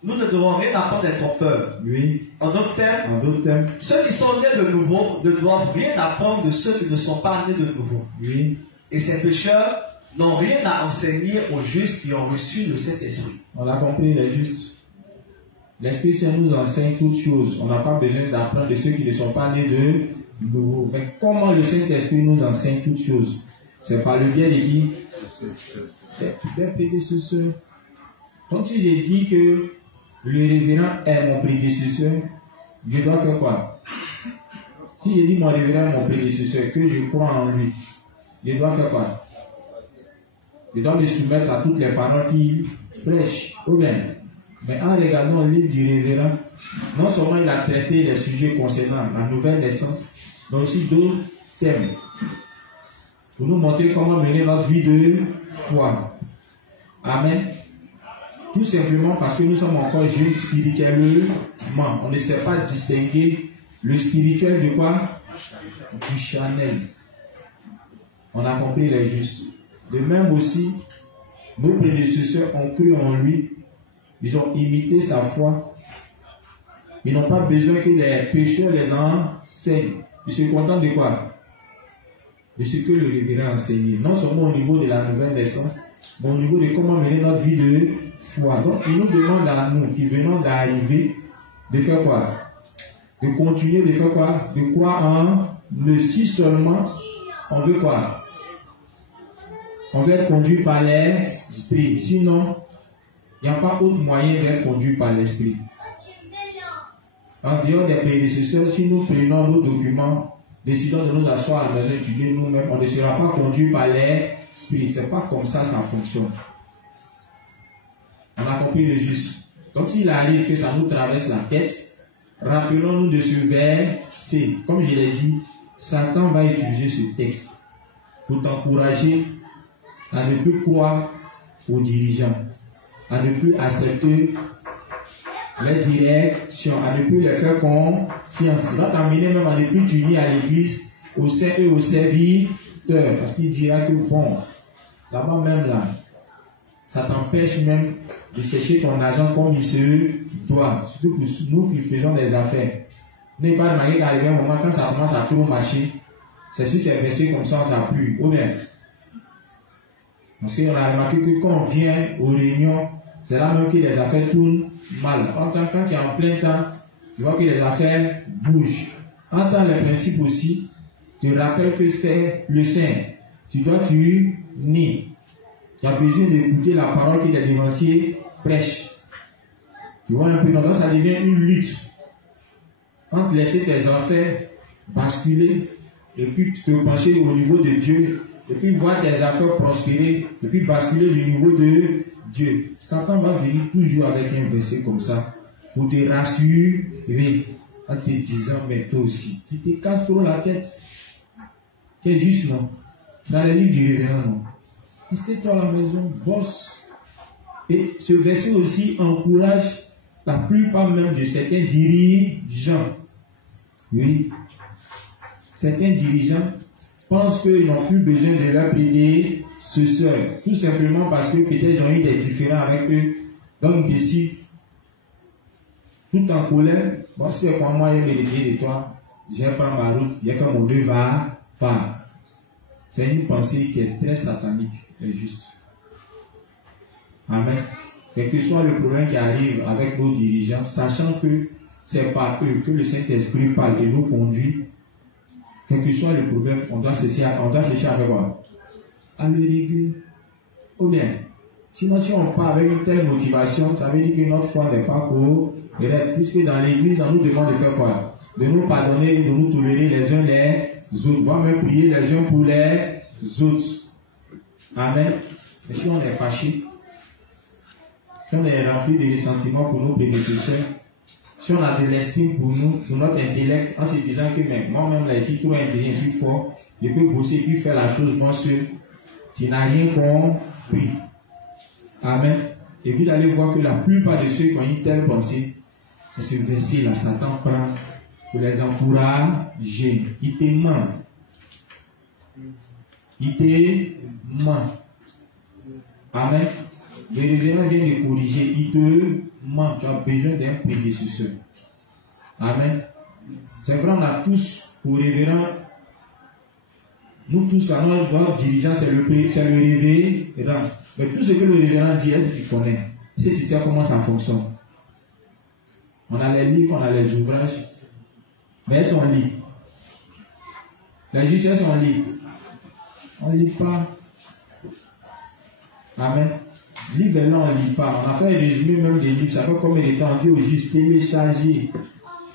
Nous ne devons rien apprendre des trompeurs. Oui. En d'autres termes, ceux qui sont nés de nouveau ne doivent rien apprendre de ceux qui ne sont pas nés de nouveau. Oui. Et ces pécheurs n'ont rien à enseigner aux justes qui ont reçu le Saint-Esprit. On a compris les justes. L'Esprit Saint nous enseigne toutes choses. On n'a pas besoin d'apprendre de ceux qui ne sont pas nés de nouveau. Mais comment le Saint-Esprit nous enseigne toutes choses? C'est par le biais de qui? Des prédécesseurs. Donc si j'ai dit que le révérend est mon prédécesseur, je dois faire quoi? Si j'ai dit mon révérend est mon prédécesseur, que je crois en lui, je dois faire quoi? Je dois me soumettre à toutes les paroles qu'il prêche. Ou bien, mais en regardant le livre du révérend, non seulement il a traité les sujets concernant la nouvelle naissance, mais aussi d'autres thèmes pour nous montrer comment mener notre vie de foi. Amen. Tout simplement parce que nous sommes encore jeunes spirituellement. On ne sait pas distinguer le spirituel de quoi? Du charnel. On a compris les justes. De même aussi, nos prédécesseurs ont cru en lui. Ils ont imité sa foi. Ils n'ont pas besoin que les pécheurs les enseignent. Ils se contentent de quoi? De ce que le révérend a enseigné. Non seulement au niveau de la nouvelle naissance, mais au niveau de comment mener notre vie de foi. Donc, il nous demande à nous, qui venons d'arriver, de faire quoi? De continuer de faire quoi? De croire en le si seulement on veut quoi? On veut être conduit par l'esprit. Sinon, il n'y a pas autre moyen d'être conduit par l'esprit. En dehors des prédécesseurs, si nous prenons nos documents, décidons de nous asseoir à la maison, étudier nous-mêmes, on ne sera pas conduit par l'esprit. Ce n'est pas comme ça fonctionne. On a compris le juste. Donc s'il arrive que ça nous traverse la tête, rappelons-nous de ce verset. Comme je l'ai dit, Satan va utiliser ce texte pour t'encourager à ne plus croire aux dirigeants, à ne plus accepter les directions, à ne plus les faire confiance. Il va t'amener même à ne plus t'unir à l'église, aux saints et aux serviteurs, parce qu'il dira que bon, là-bas même là, ça t'empêche même de chercher ton argent comme il se doit, surtout pour nous qui faisons des affaires. N'est pas de d'arriver un moment quand ça commence à trop marcher, c'est sur ces versets comme ça on s'appuie, ou bien. Parce qu'on a remarqué que quand on vient aux réunions, c'est là même que les affaires tournent mal. Quand tu es en plein temps, tu vois que les affaires bougent. En tant les principes aussi, tu rappelles que c'est le Saint. Tu dois t'unir. Tu as besoin d'écouter la parole que les dévanciers prêchent. Tu vois un peu, donc ça devient une lutte. Entre laisser tes affaires basculer et puis te pencher au niveau de Dieu, et puis voir tes affaires prospérer, et puis basculer du niveau de Dieu. Satan va venir toujours avec un verset comme ça pour te rassurer en te disant, mais toi aussi, tu te casses trop la tête. Tu es juste, non? Dans les livres du révérend, non? Restez-toi à la maison, bosse. Et ce verset aussi encourage la plupart même de certains dirigeants. Oui. Certains dirigeants pensent qu'ils n'ont plus besoin de leur prédécesseur. Tout simplement parce que peut-être ils ont eu des différends avec eux. Donc ils décident, tout en colère, bon, c'est pour moi, je vais me dédier de toi. Je vais prendre ma route, je vais faire mon devoir. C'est une pensée qui est très satanique et juste. Amen. Quel que soit le problème qui arrive avec nos dirigeants, sachant que c'est par eux que le Saint-Esprit parle et nous conduit, quel que soit le problème, on doit chercher avec quoi? À le régler. Ou bien, sinon si on part avec une telle motivation, ça veut dire que notre foi n'est pas correcte, puisque dans l'église, on nous demande de faire quoi? De nous pardonner, de nous tolérer les uns les autres, voire même prier les uns pour les autres. Amen. Et si on est fâché, si on est rempli de ressentiments pour nos prédécesseurs, si on a de l'estime pour nous, pour notre intellect, en se disant que moi-même, là, je suis trop intelligent, je suis fort, je peux bosser puis faire la chose moi seul, tu n'as rien compris. Amen. Et vous allez voir que la plupart de ceux qui ont une telle pensée, c'est ce verset-là, Satan prend pour les encourager. Il te ment. Il te ment. Amen. Le révérend vient de corriger. Il te ment. Tu as besoin d'un prédécesseur. Amen. C'est vrai, on a tous, pour révérend, nous tous, là, notre dirigeant, c'est le révérend. Mais tout ce que le révérend dit, est-ce que tu connais? Est-ce que tu sais comment ça fonctionne? On a les livres, on a les ouvrages, mais elles sont libres. Les juges sont libres. On ne lit pas. Amen. Livre là, on ne lit pas. On a fait un résumé même des livres. Ça fait combien de temps? On dit au juste télécharger.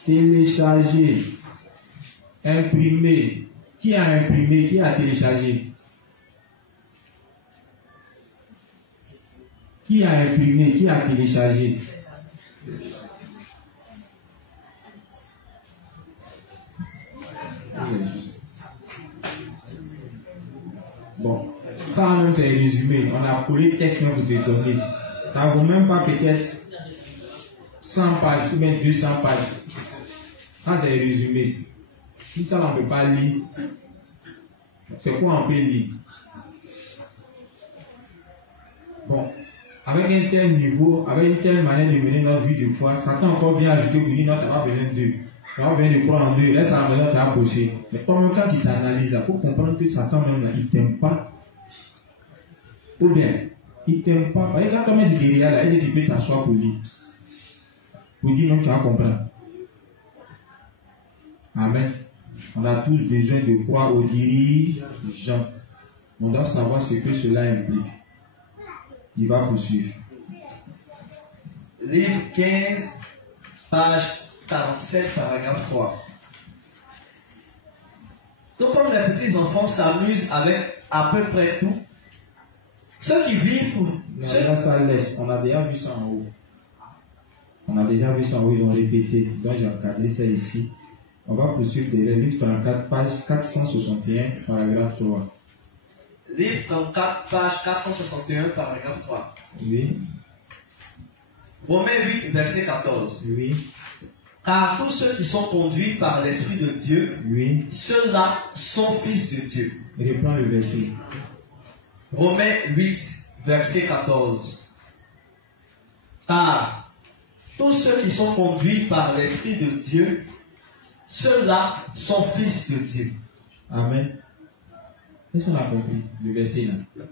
Télécharger. Imprimer. Qui a imprimé? Qui a téléchargé? Qui a imprimé? Qui a téléchargé? Bon, ça même c'est résumé. On a collé le texte même pour te donner. Ça ne vaut même pas peut-être 100 pages ou même 200 pages. Ça c'est résumé. Si ça on ne peut pas lire, c'est quoi on peut lire? Bon, avec un tel niveau, avec une telle manière de mener notre vie de foi, Satan encore vient ajouter pour dire non, tu n'as pas besoin d'eux. Tu n'as pas besoin de croire en Dieu. Laisse à la maison, tu as bossé. Mais comme quand tu t'analyses, il faut comprendre que Satan même là, il ne t'aime pas. Ou bien, il ne t'aime pas. Et quand on met du derrière là, est-ce que tu peux t'asseoir pour lire? Pour dire non, tu vas comprendre. Amen. On a tous besoin de croire aux dirigeants. On doit savoir ce que cela implique. Il va poursuivre. Livre 15, page 47, paragraphe 3. Donc, comme les petits enfants s'amusent avec à peu près tout, ceux qui vivent pour. Là, ça laisse. On a déjà vu ça en haut. On a déjà vu ça en haut, ils ont répété. Donc, j'ai encadré ça ici. On va poursuivre le livre 34, page 461, paragraphe 3. Livre 34, page 461, paragraphe 3. Oui. Romains 8, verset 14. Oui. Car tous ceux qui sont conduits par l'Esprit de Dieu, oui, ceux-là sont fils de Dieu. Reprends le verset. Romains 8, verset 14. Car tous ceux qui sont conduits par l'Esprit de Dieu, ceux-là sont fils de Dieu. Amen. Qu'est-ce qu'on a compris, le verset là?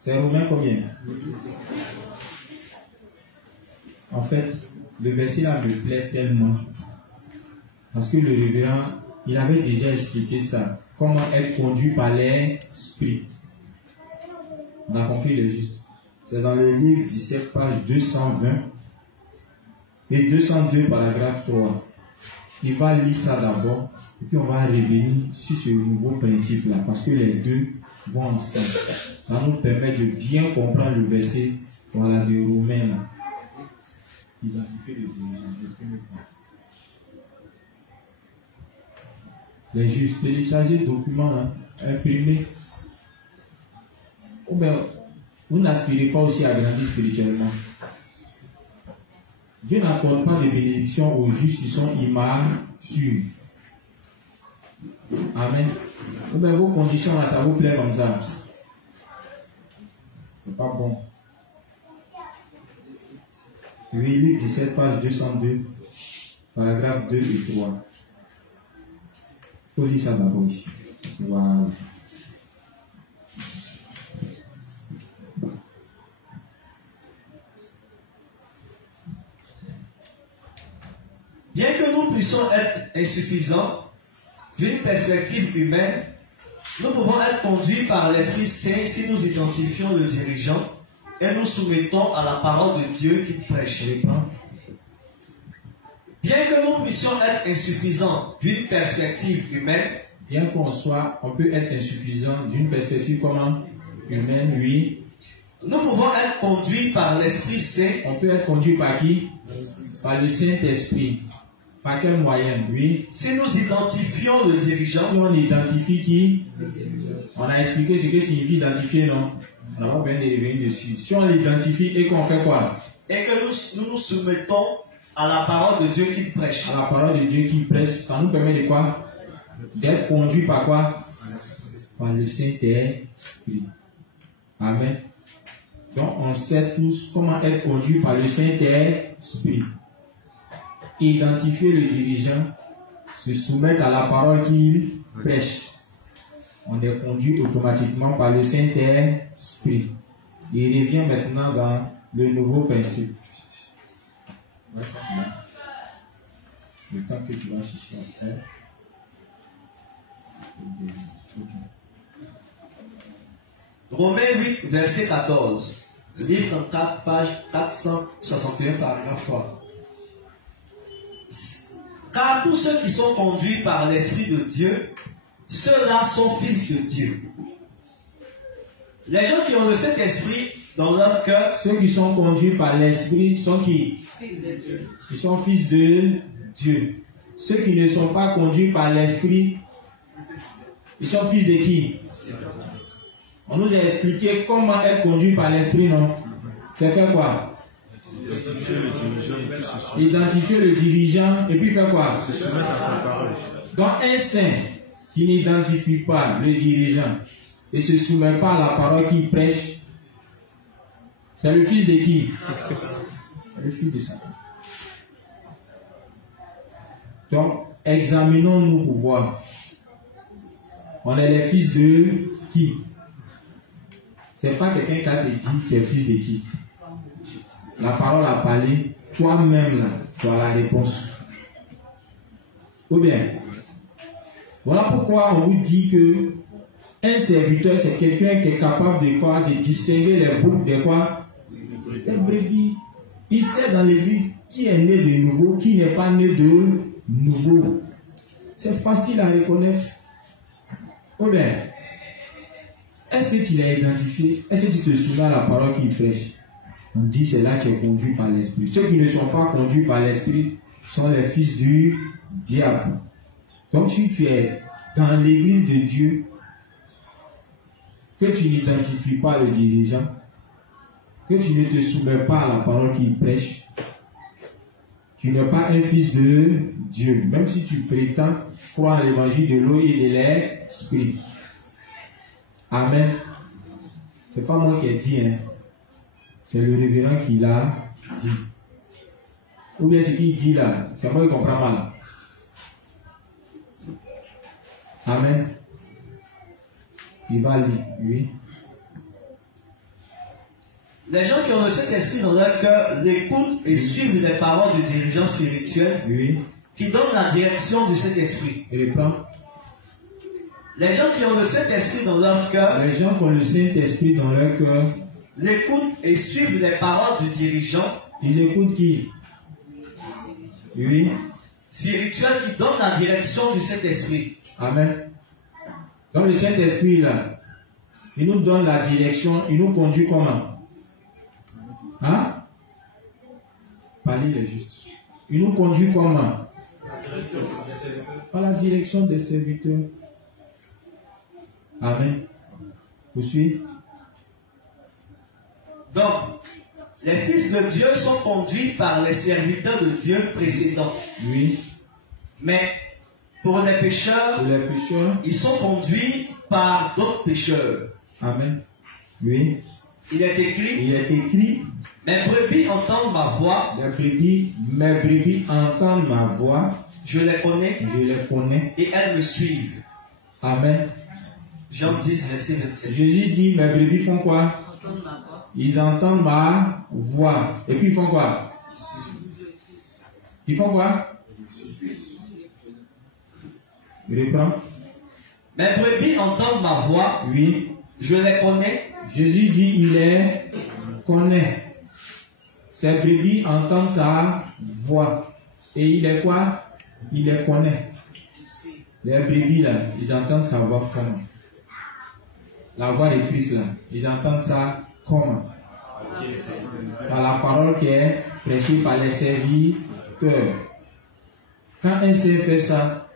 C'est Romains combien? En fait, le verset là me plaît tellement. Parce que le révérend, il avait déjà expliqué ça. Comment être conduit par l'Esprit. On a compris le juste. C'est dans le livre 17, page 220 et 202, paragraphe 3. Il va lire ça d'abord, et puis on va revenir sur ce nouveau principe-là, parce que les deux vont ensemble. Ça nous permet de bien comprendre le verset, voilà, de Romains. Identifier les dirigeants, le premier point. Les juges, télécharger le document, là, imprimer. Ou bien, vous n'aspirez pas aussi à grandir spirituellement. Dieu n'accorde pas de bénédiction aux justes qui sont immatures. Amen. Ou bien vos conditions là, ça vous plaît comme ça. C'est pas bon. Oui, Luc 17, page 202, paragraphe 2 et 3. Il faut lire ça d'abord ici. Wow. Bien que nous puissions être insuffisants d'une perspective humaine, nous pouvons être conduits par l'Esprit Saint si nous identifions le dirigeant et nous soumettons à la parole de Dieu qui prêche. Bien que nous puissions être insuffisants d'une perspective humaine, bien qu'on peut être insuffisant d'une perspective comment? Humaine, oui. Nous pouvons être conduits par l'Esprit Saint. On peut être conduit par qui? Par le Saint-Esprit. Par quel moyen? Oui. Si nous identifions le dirigeant. Si on identifie qui? On a expliqué ce que signifie identifier, non? On va bien revenir dessus. Si on l'identifie et qu'on fait quoi? Et que nous nous soumettons à la parole de Dieu qui prêche. À la parole de Dieu qui prêche, ça nous permet de quoi? D'être conduit par quoi? Par le Saint-Esprit. Amen. Donc on sait tous comment être conduit par le Saint-Esprit. Identifier le dirigeant, se soumettre à la parole qu'il prêche. On est conduit automatiquement par le Saint-Esprit. Il revient maintenant dans le nouveau principe. Le temps que tu vas chercher après. Romains 8, verset 14. Livre 4, page 461, paragraphe 3. Car tous ceux qui sont conduits par l'Esprit de Dieu, ceux-là sont fils de Dieu. Les gens qui ont le Saint-Esprit dans leur cœur. Ceux qui sont conduits par l'Esprit sont qui? Ils sont fils de Dieu. Ceux qui ne sont pas conduits par l'Esprit, ils sont fils de qui? On nous a expliqué comment être conduit par l'Esprit, non? C'est faire quoi? Identifier le dirigeant et puis faire quoi? Se soumettre à sa parole. Donc un saint qui n'identifie pas le dirigeant et se soumet pas à la parole qu'il prêche, c'est le fils de qui? Le fils de Satan. Donc examinons-nous pour voir. On est les fils de qui? C'est pas quelqu'un qui a dit que tu es fils de qui. La parole a parlé, toi-même là, tu as la réponse. Ou bien, voilà pourquoi on vous dit que un serviteur, c'est quelqu'un qui est capable de distinguer les boucs des quoi? Des brebis. Il sait dans l'église qui est né de nouveau, qui n'est pas né de nouveau. C'est facile à reconnaître. Ou bien, est-ce que tu l'as identifié? Est-ce que tu te souviens de la parole qu'il prêche? On dit c'est là que tu es conduit par l'Esprit. Ceux qui ne sont pas conduits par l'Esprit sont les fils du diable. Donc si tu es dans l'église de Dieu, que tu n'identifies pas le dirigeant, que tu ne te soumets pas à la parole qu'il prêche, tu n'es pas un fils de Dieu. Même si tu prétends croire à l'évangile de l'eau et de l'esprit. Amen. C'est pas moi qui ai dit, hein. C'est le révérend qui l'a dit. Ou bien ce qu'il dit là, c'est moi qui comprends mal. Amen. Il va lire, oui. Les gens qui ont le Saint-Esprit dans leur cœur l'écoutent et suivent les paroles du dirigeant spirituel, oui, qui donne la direction du Saint-Esprit. Et le plan. Les gens qui ont le Saint-Esprit dans leur cœur, les gens qui ont le Saint-Esprit dans leur cœur, l'écoutent et suivent les paroles du dirigeant. Ils écoutent qui? Oui. Spirituel qui donne la direction du Saint-Esprit. Amen. Donc le Saint-Esprit là, il nous donne la direction, il nous conduit comment? Hein? parler les justes. Il nous conduit comment? Par la direction des serviteurs. Amen. Vous suivez? Donc, les fils de Dieu sont conduits par les serviteurs de Dieu précédents. Oui. Mais pour les pécheurs, ils sont conduits par d'autres pécheurs. Amen. Oui. Il est écrit, mes brebis entendent ma voix. Mes brebis entendent ma voix. Je les connais. Et elles me suivent. Amen. Jean 10, verset 27. Jésus dit, mes brebis font quoi? Ils entendent ma voix. Et puis ils font quoi? Ils font quoi? Reprends. Mes brebis entendent ma voix. Oui. Je les connais. Jésus dit, il les connaît. Ses brebis entendent sa voix. Et il est quoi? Il les connaît. Les brebis là, ils entendent sa voix comment? La voix de Christ là, ils entendent ça comment? Par la parole qui est prêchée par les serviteurs. Quand un sait fait ça,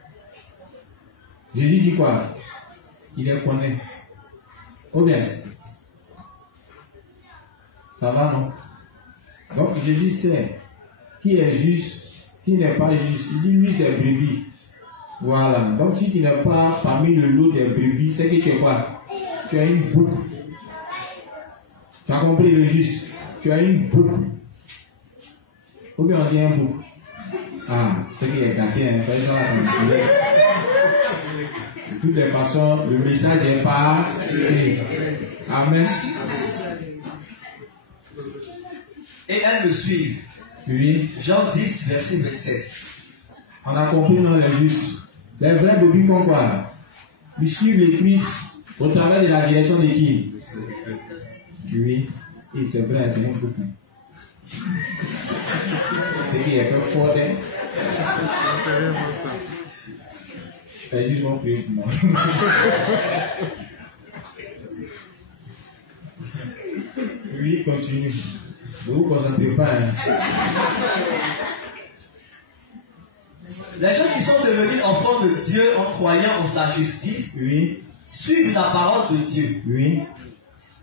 Jésus dit quoi? Il les connaît. Ou bien? Ça va, non? Donc Jésus sait qui est juste, qui n'est pas juste. Il dit lui c'est brebis. Voilà. Donc si tu n'es pas parmi le lot des brebis, c'est que tu es quoi? Tu as une boucle. Tu as compris le juste? Tu as une boucle. Ou bien on dit un boucle? Ah, c'est qui est gâté, hein? De toutes les façons, le message est passé. Amen. Et elles me suivent. Oui. Jean 10, verset 27. On a compris dans les justes. Les vrais brebis font quoi? Ils suivent les Christ au travers de la direction de qui? Oui. Et c'est vrai, c'est un peu plus. C'est qui est fait fort, hein? Les justes vont prier pour moi. Oui, continue. Ne vous concentrez pas. Hein. Les gens qui sont devenus enfants de Dieu en croyant en sa justice, oui, suivent la parole de Dieu. Oui.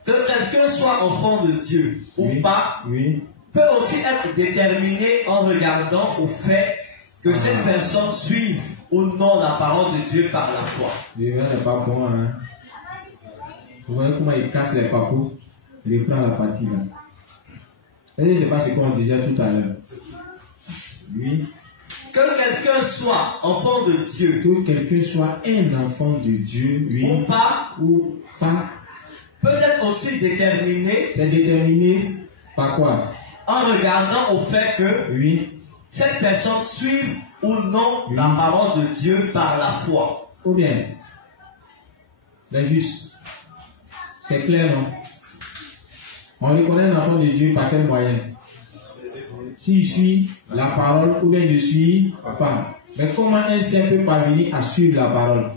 Que quelqu'un soit enfant de Dieu ou pas, oui, peut aussi être déterminé en regardant au fait que cette personne suive ou non la parole de Dieu par la foi. Le vin n'est pas bon, hein. Vous voyez comment il casse les papous, il prend la partie là. Et c'est pas ce qu'on disait tout à l'heure. Oui. Que quelqu'un soit enfant de Dieu. Que quelqu'un soit un enfant de Dieu, oui. Ou pas. Peut être aussi déterminé. C'est déterminé par quoi? En regardant au fait que oui, cette personne suive ou non la parole de Dieu par la foi. Ou bien, les justes. C'est clair, non? On reconnaît l'enfant de Dieu par quel moyen? S'il suit la parole ou bien il ne suit pas. Mais comment un saint peut parvenir à suivre la parole?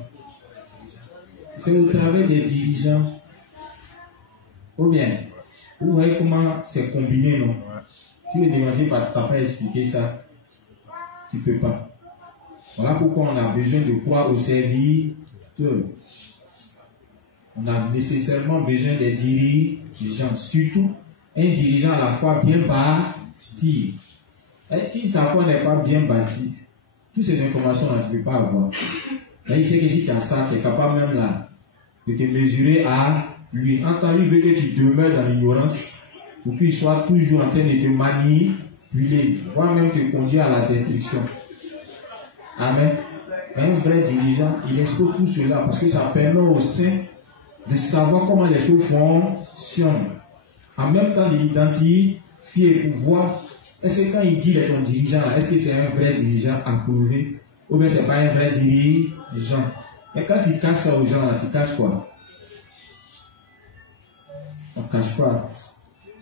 C'est au travers des dirigeants. Ou bien, vous voyez comment c'est combiné, non? Tu veux demander par ta pas expliquer ça. Tu ne peux pas. Voilà pourquoi on a besoin de croire au serviteur. On a nécessairement besoin des dirigeants. Surtout, un dirigeant à la foi bien bâti. Et si sa foi n'est pas bien bâtie, toutes ces informations-là, tu ne peux pas avoir. Là, il sait que si tu as ça, tu es capable même là de te mesurer à lui. Entendu, il veut que tu demeures dans l'ignorance pour qu'il soit toujours en train de te manipuler, voire même te conduire à la destruction. Amen. Un vrai dirigeant, il expose tout cela parce que ça permet aux saints de savoir comment les choses fonctionnent. En même temps, de l'identifier pour voir est-ce que quand il dit ton dirigeant, est-ce que c'est un vrai dirigeant approuvé ou bien c'est pas un vrai dirigeant. Et quand tu caches ça aux gens, tu caches quoi? On cache quoi?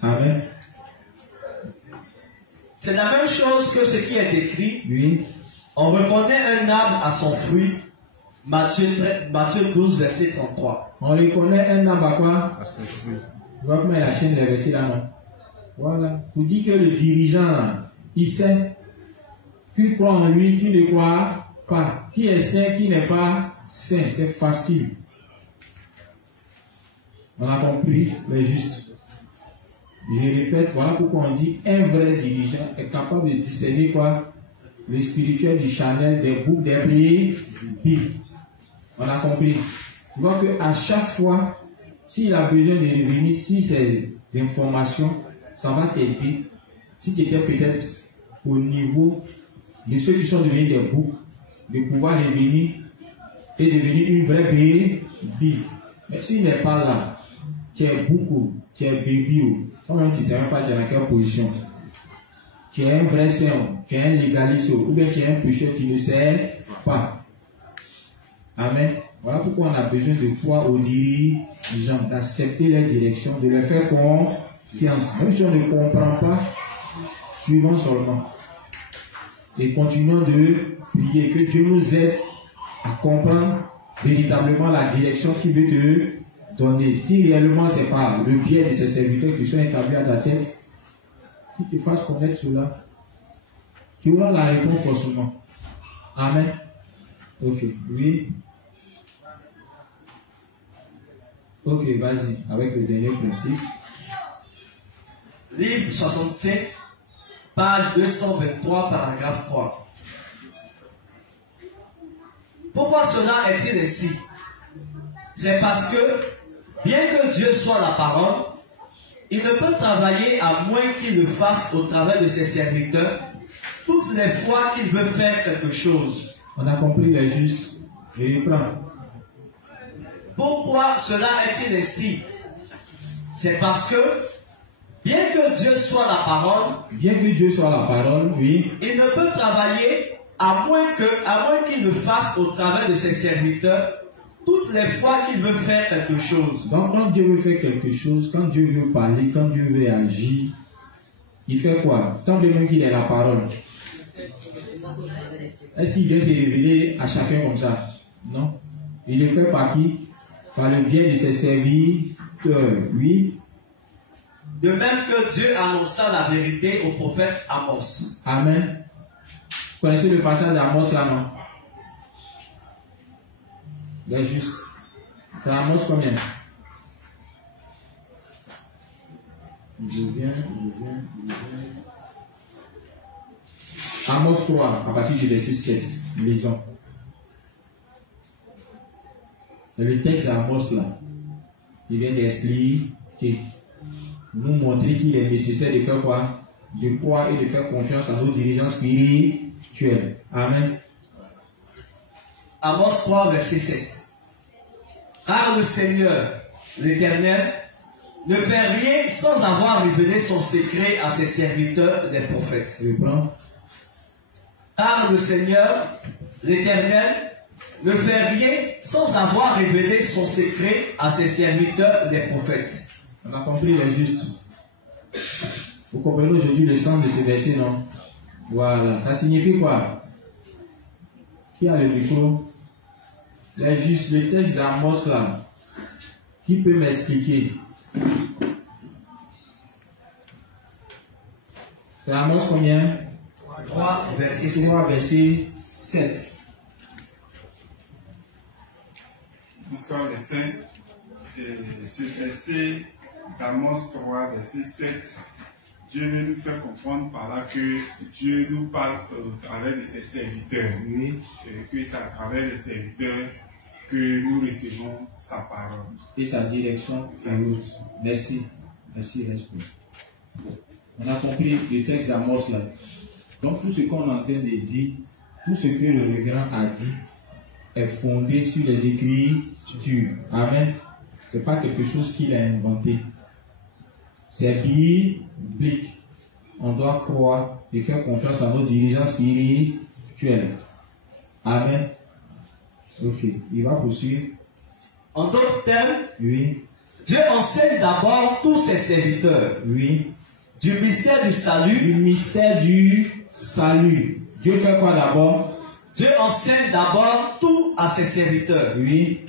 Amen. C'est la même chose que ce qui est écrit. Oui. On reconnaît un arbre à son fruit. Matthieu 12, verset 33. On reconnaît un arbre à quoi? À son fruit. Tu vois comment il enchaîne les versets là, non? Voilà. Vous dites que le dirigeant, Il sait. Qui croit en lui, qui ne croit pas. Qui est saint, qui n'est pas saint. C'est facile. On a compris les justes. Je répète, voilà pourquoi on dit un vrai dirigeant est capable de discerner quoi? Le spirituel du Chanel, des boucs, des brebis. On a compris. Tu vois qu'à chaque fois, s'il a besoin de revenir, si ces informations, ça va t'aider. Si tu étais peut-être au niveau de ceux qui sont devenus des boucs, de pouvoir revenir et devenir une vraie brebis. Mais s'il n'est pas là, tu es bouc, tu es brebis, toi-même tu ne sais même pas tu es dans quelle position. Tu es un vrai saint, tu es un légaliste, ou bien tu es un pécheur qui ne sait pas. Amen. Voilà pourquoi on a besoin de croire aux dirigeants, d'accepter leur direction, de leur faire confiance. Même si on ne comprend pas, suivons seulement. Et continuons de prier que Dieu nous aide à comprendre véritablement la direction qu'il veut te donner. Si réellement c'est pas le biais de ces serviteurs qui sont établis à ta tête, qui te fasse connaître cela, tu auras la réponse forcément. Amen. Ok, oui. Ok, vas-y, avec le dernier principe. Livre 67, page 223, paragraphe 3. Pourquoi cela est-il ainsi? C'est parce que, bien que Dieu soit la parole, il ne peut travailler à moins qu'il le fasse au travers de ses serviteurs toutes les fois qu'il veut faire quelque chose. On a compris les justes. Je reprends. Pourquoi cela est-il ainsi? C'est parce que, bien que Dieu soit la parole, oui, il ne peut travailler à moins qu'il le fasse au travers de ses serviteurs toutes les fois qu'il veut faire quelque chose. Donc quand Dieu veut faire quelque chose, quand Dieu veut parler, quand Dieu veut agir, il fait quoi? Tant de même qu'il est la parole. Est-ce qu'il vient se révéler à chacun comme ça? Non. Il le fait par qui? Par le biais de ses serviteurs. Oui. De même que Dieu annonça la vérité au prophète Amos. Amen. Vous connaissez le passage d'Amos là, non? C'est juste. C'est Amos combien? Je viens. Amos 3, à partir du verset 7. Lisons. Le texte d'Amos là, il vient d'expliquer, nous montrer qu'il est nécessaire de faire quoi? De croire et de faire confiance à nos dirigeants spirituels. Amen. Amos 3, verset 7. Car le Seigneur, l'Éternel, ne fait rien sans avoir révélé son secret à ses serviteurs, les prophètes. Car le Seigneur, l'Éternel, ne fait rien sans avoir révélé son secret à ses serviteurs, les prophètes. On a compris les justes. Vous comprenez aujourd'hui le sens de ce verset, non? Voilà. Ça signifie quoi? Qui a le micro? Les justes, le texte d'Amos là. Qui peut m'expliquer? C'est Amos combien? 3, verset 7. 3, verset 7. Bonsoir les saints. Ce verset d'Amos 3, verset 7, Dieu veut nous faire comprendre par là que Dieu nous parle au travers de ses serviteurs. Oui. Que c'est à travers les serviteurs que nous recevons sa parole. Et sa direction, sa route. Merci. Merci, respect. On a compris le texte d'Amos là. Donc tout ce qu'on est en train de dire, tout ce que le révérend a dit, est fondé sur les Écritures. Amen. Ce n'est pas quelque chose qu'il a inventé. C'est biblique. On doit croire et faire confiance à nos dirigeants spirituels. Amen. Ok. Il va poursuivre. En d'autres termes, oui. Dieu enseigne d'abord tous ses serviteurs. Oui. Du mystère du salut. Du mystère du salut. Dieu fait quoi d'abord? Dieu enseigne d'abord tout à ses serviteurs. Oui.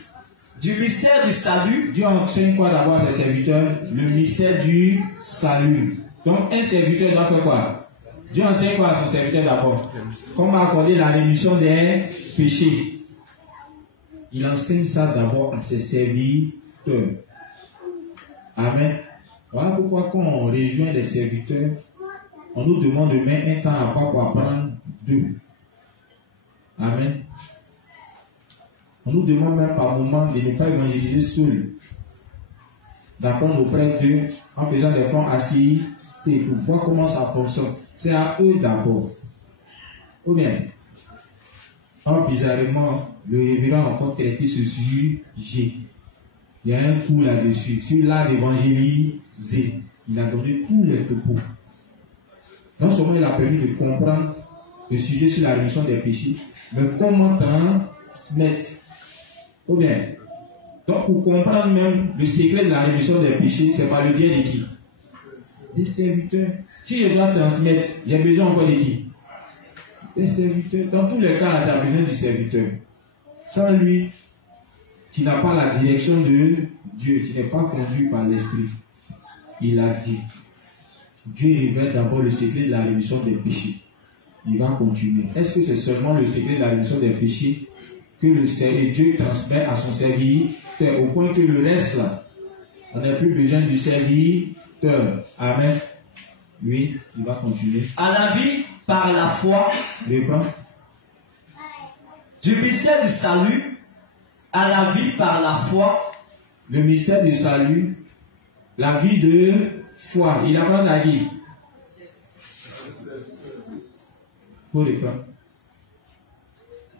Du mystère du salut. Dieu enseigne quoi d'abord à ses serviteurs? Le mystère du salut. Donc un serviteur doit faire quoi? Dieu enseigne quoi à son serviteur d'abord? Comment accorder la rémission des péchés? Il enseigne ça d'abord à ses serviteurs. Amen. Voilà pourquoi quand on rejoint les serviteurs, on nous demande de mettre un temps à part pour apprendre d'eux. Amen. On nous demande même par moment de ne pas évangéliser seul. D'apprendre auprès d'eux en faisant des fonds assis pour voir comment ça fonctionne. C'est à eux d'abord. Ou bien, bizarrement, le révérend a encore traité ce sujet. Il y a un coup là-dessus, sur l'art d'évangéliser. Il a donné tous les propos. Non seulement il a permis de comprendre le sujet sur la rémission des péchés, mais comment transmettre. Ou bien, donc pour comprendre même le secret de la rémission des péchés, c'est par le biais de qui? Des serviteurs. Si je dois transmettre, j'ai besoin encore de qui? Des serviteurs. Dans tous les cas, tu as besoin du serviteur. Sans lui, tu n'as pas la direction de Dieu, tu n'es pas conduit par l'Esprit. Il a dit, Dieu révèle d'abord le secret de la rémission des péchés. Il va continuer. Est-ce que c'est seulement le secret de la rémission des péchés que Dieu transmet à son serviteur, au point que le reste là, on n'a plus besoin du serviteur? Amen. Oui, il va continuer. À la vie par la foi, du mystère du salut, à la vie par la foi. Le mystère du salut, la vie de foi. Il a pas à dire.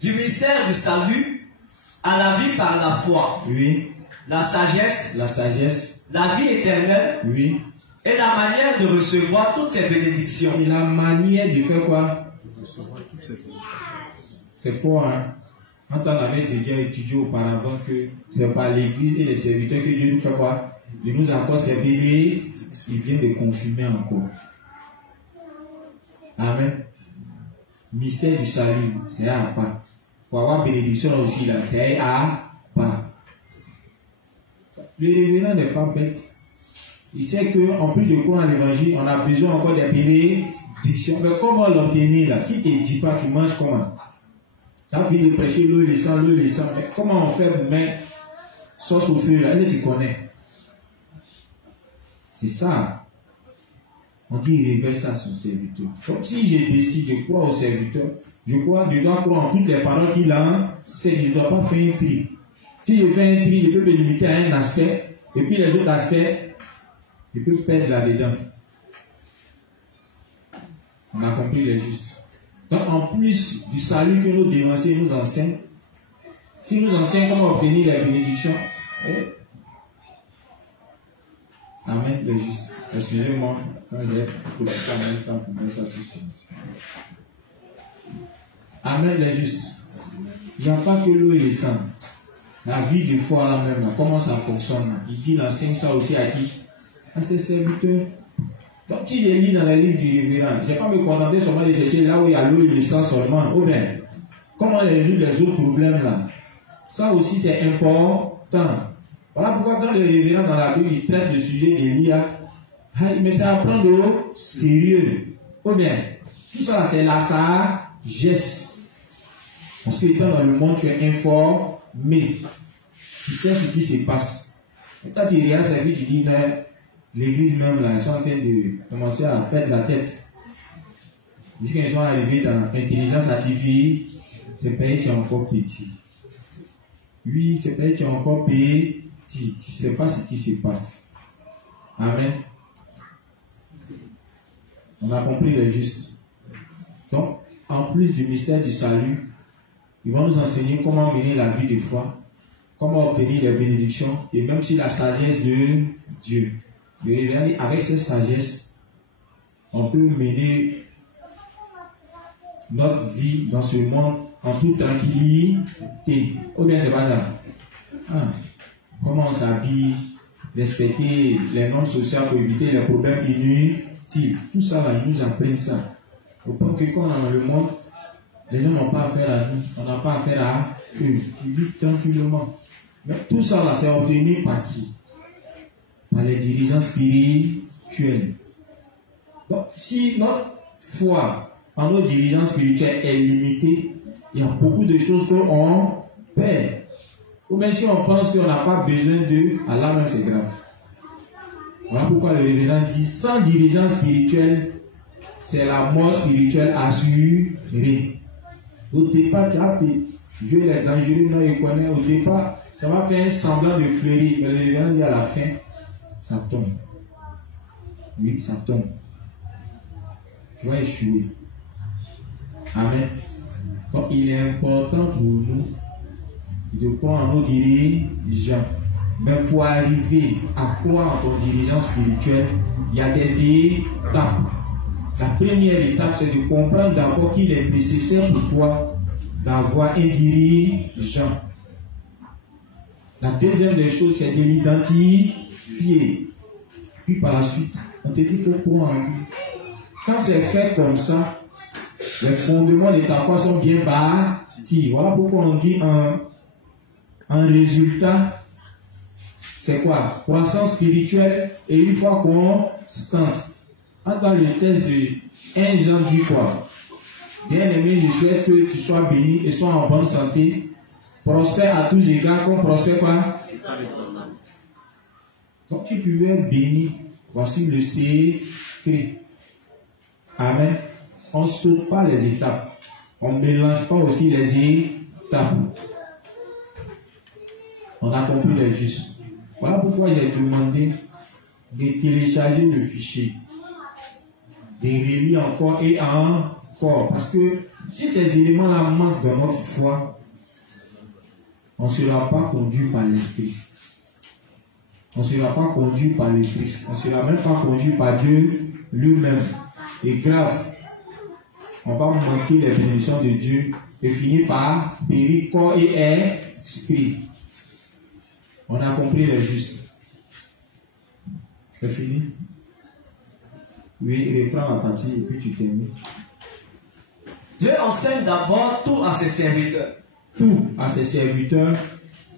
Du mystère du salut, à la vie par la foi. Oui. La sagesse. La sagesse. La vie éternelle. Oui. Et la manière de recevoir toutes ces bénédictions. Et la manière de faire quoi? C'est faux, hein? Quand on avait déjà étudié auparavant que c'est par l'église et les serviteurs que Dieu nous fait quoi? Il nous accorde ses bénédictions. Il vient de confirmer encore. Amen. Mystère du salut, c'est à part. Pour avoir bénédiction aussi, là, c'est à part. Le révérend n'est pas bête. Il sait qu'en plus de quoi dans l'évangile, on a besoin encore des bénédictions. Mais comment l'obtenir là? Si tu ne dis pas, tu manges comment? Tu as fini de prêcher l'eau et le sang, l'eau et le sang. Mais comment on fait pour mettre sauce au feu là? Est-ce que tu connais? C'est ça. On dit il révèle ça à son serviteur. Donc si je décide de croire au serviteur, je dois croire en toutes les paroles qu'il a, je ne dois pas faire un tri. Si je fais un tri, je peux me limiter à un aspect, et puis les autres aspects, je peux perdre là-dedans. On a compris les justes. Donc en plus du salut que nos dévanciers nous enseignent, si nous enseignent comment obtenir les bénédictions, Amen, les justes. Excusez-moi, quand j'ai profité en même temps pour mettre ça sur ce. Amen, les justes. Il n'y a pas que l'eau et le sang. La vie de foi là même, là, comment ça fonctionne là? Il dit, il enseigne ça aussi à qui? À ses serviteurs. Donc, si je lis dans les livres du révérend, je ne vais pas me contenter seulement de chercher là où il y a l'eau et le sang seulement. Ou bien, comment résoudre les autres problèmes là? Ça aussi, c'est important. Voilà pourquoi quand le révérend dans la Bible, il traite le sujet d'Élia, mais c'est à prendre au sérieux. Ou bien, tout ça, c'est la sagesse. Parce que étant dans le monde, tu es informé. Tu sais ce qui se passe. Et quand tu regardes ça, tu dis, l'église même, là, ils sont en train de commencer à faire de la tête. Ils disent qu'ils sont arrivés dans l'intelligence artificielle, c'est pays qui est encore petit. Oui, c'est pays qui est encore petit. Tu ne sais pas ce qui se passe. Amen. On a compris les justes. Donc, en plus du mystère du salut, ils vont nous enseigner comment mener la vie de foi, comment obtenir les bénédictions, et même sur la sagesse de Dieu. Et avec cette sagesse, on peut mener notre vie dans ce monde en toute tranquillité. Ou bien c'est pas ça. Comment on s'habille, respecter les normes sociales pour éviter les problèmes inutiles. Tout ça, là, ils nous apprennent ça. Au point que quand on est dans le monde, les gens n'ont pas affaire à nous, on n'a pas affaire à eux. Tu vis tranquillement. Mais tout ça, là, c'est obtenu par qui? Par les dirigeants spirituels. Donc, si notre foi en nos dirigeants spirituels est limitée, il y a beaucoup de choses qu'on perd. Ou même si on pense qu'on n'a pas besoin d'eux, alors même c'est grave. Voilà pourquoi le révérend dit, sans dirigeants spirituels, c'est la mort spirituelle assurée. Au départ, tu as joué les dangereux, non, il connaît. Au départ, ça va faire un semblant de fleurir. Mais le révérend dit à la fin, ça tombe. Oui, ça tombe. Tu vas échouer. Amen. Donc, il est important pour nous de croire en nos dirigeants. Mais pour arriver à croire en ton dirigeant spirituel, il y a des étapes. La première étape, c'est de comprendre d'abord qu'il est nécessaire pour toi d'avoir un dirigeant. La deuxième des choses, c'est de l'identifier. Puis par la suite, on te dit qu'il faut croire en lui. Quand c'est fait comme ça, les fondements de ta foi sont bien bâtis. Voilà pourquoi on dit un résultat. C'est quoi? Croissance spirituelle et une foi constante. Dans le texte de 1 Jean dit quoi? Bien-aimé, je souhaite que tu sois béni et sois en bonne santé, prospère à tous égards, comme prospère quoi? Donc si tu veux être béni, voici le secret. Amen. On ne saute pas les étapes. On ne mélange pas aussi les étapes. On a compris les justes. Voilà pourquoi j'ai demandé de télécharger le fichier, de relire encore et encore. Parce que si ces éléments-là manquent dans notre foi, on ne sera pas conduit par l'Esprit. On ne sera pas conduit par le Christ. On ne sera même pas conduit par Dieu lui-même. Et grave, on va manquer les bénédictions de Dieu et finir par périr corps et esprit. On a compris les justes. C'est fini? Oui, reprends la partie et puis tu termines. Dieu enseigne d'abord tout à ses serviteurs. Tout à ses serviteurs.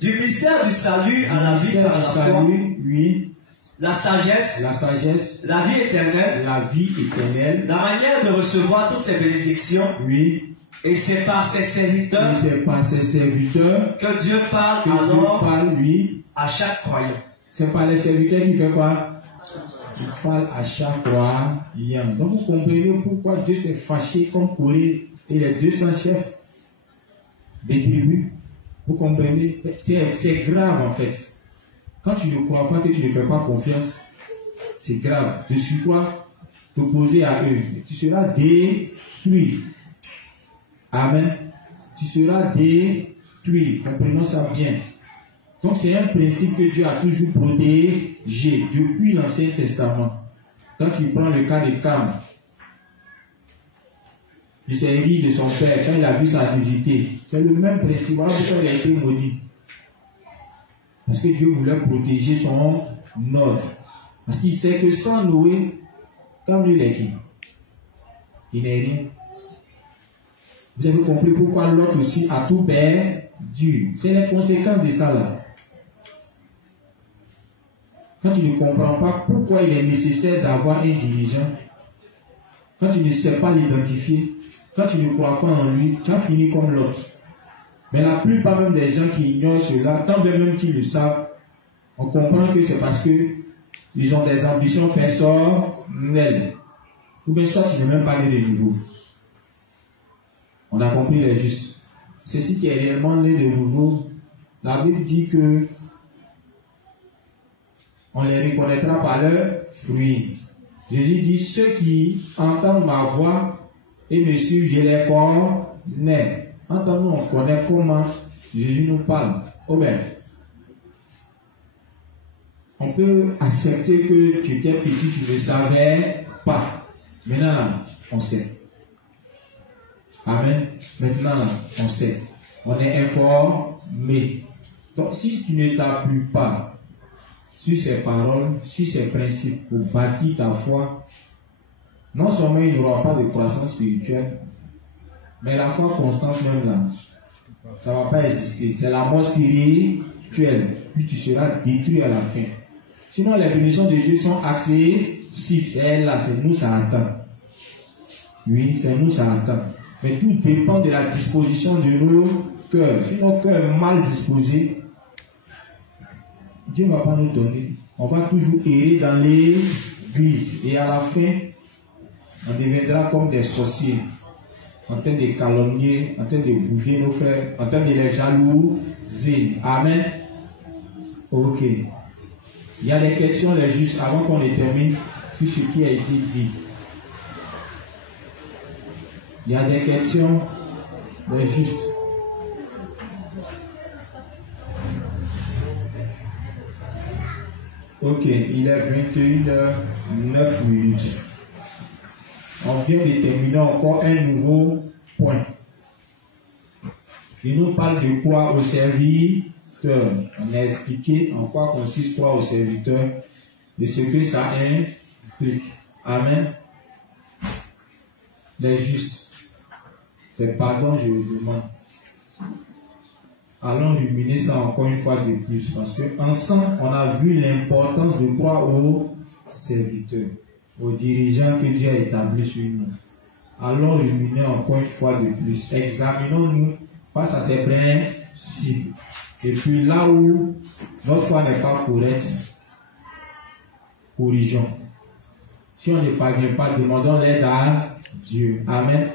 Du mystère du salut à la vie par la foi. Oui. La sagesse. La sagesse. La vie éternelle. La vie éternelle. La manière de recevoir toutes ces bénédictions. Oui. Et c'est par ses serviteurs. Et c'est par ses serviteurs que Dieu parle lui, à chaque croyant. C'est par les serviteurs qui fait quoi? Il parle à chaque croyant. Donc vous comprenez pourquoi Dieu s'est fâché contre Corée et les 200 chefs des tribus. Vous comprenez? C'est grave en fait. Quand tu ne crois pas, que tu ne fais pas confiance, c'est grave. De sur quoi t'opposer à eux, tu seras détruit. Amen. Tu seras détruit. Comprenons ça bien. Donc c'est un principe que Dieu a toujours protégé depuis l'Ancien Testament. Quand il prend le cas de Cam, il s'est ri de son père quand il a vu sa nudité. C'est le même principe. Voilà pourquoi il a été maudit. Parce que Dieu voulait protéger son ordre. Parce qu'il sait que sans Noé, comme lui il est qui? Il n'est rien. Vous avez compris pourquoi l'autre aussi a tout perdu. C'est les conséquences de ça là. Quand tu ne comprends pas pourquoi il est nécessaire d'avoir un dirigeant, quand tu ne sais pas l'identifier, quand tu ne crois pas en lui, tu as fini comme l'autre. Mais la plupart même des gens qui ignorent cela, tant bien même qu'ils le savent, on comprend que c'est parce qu'ils ont des ambitions personnelles. Ou bien soit tu n'es même pas né de nouveau. On a compris les justes. Ceci qui est réellement né de nouveau, la Bible dit que on les reconnaîtra par leurs fruits. Jésus dit, ceux qui entendent ma voix et me suivent, je les connais. Entendons, on connaît comment Jésus nous parle. Oh ben, on peut accepter que tu étais petit, tu ne savais pas. Maintenant, on sait. Amen. Maintenant, on sait. On est informé. Donc, si tu ne t'appuies pas sur ces paroles, sur ces principes pour bâtir ta foi, non seulement il n'y aura pas de croissance spirituelle, mais la foi constante même là, ça ne va pas exister. C'est la mort spirituelle. Puis tu seras détruit à la fin. Sinon, les bénédictions de Dieu sont accessibles. C'est là, c'est nous, ça attend. Oui, c'est nous, ça attend. Mais tout dépend de la disposition de nos cœurs. Si nos cœurs mal disposés, Dieu ne va pas nous donner. On va toujours errer dans l'église. Et à la fin, on deviendra comme des sorciers, en train de calomnier, en train de bouder nos frères, en train de les jalouser. Amen. Ok. Il y a des questions, les justes, avant qu'on les termine, sur ce qui a été dit. Il y a des questions, les justes. Ok, il est 21h09. On vient de terminer encore un nouveau point. Il nous parle de quoi au serviteur. On a expliqué en quoi consiste quoi au serviteur, de ce que ça implique. Amen. Les justes. C'est pardon, je vous demande. Allons illuminer ça encore une fois de plus, parce que ensemble, on a vu l'importance de croire aux serviteurs, aux dirigeants que Dieu a établis sur nous. Allons illuminer encore une fois de plus. Examinons-nous face à ces principes. Et puis là où notre foi n'est pas correcte, corrigeons. Si on ne parvient pas, demandons l'aide à Dieu. Amen.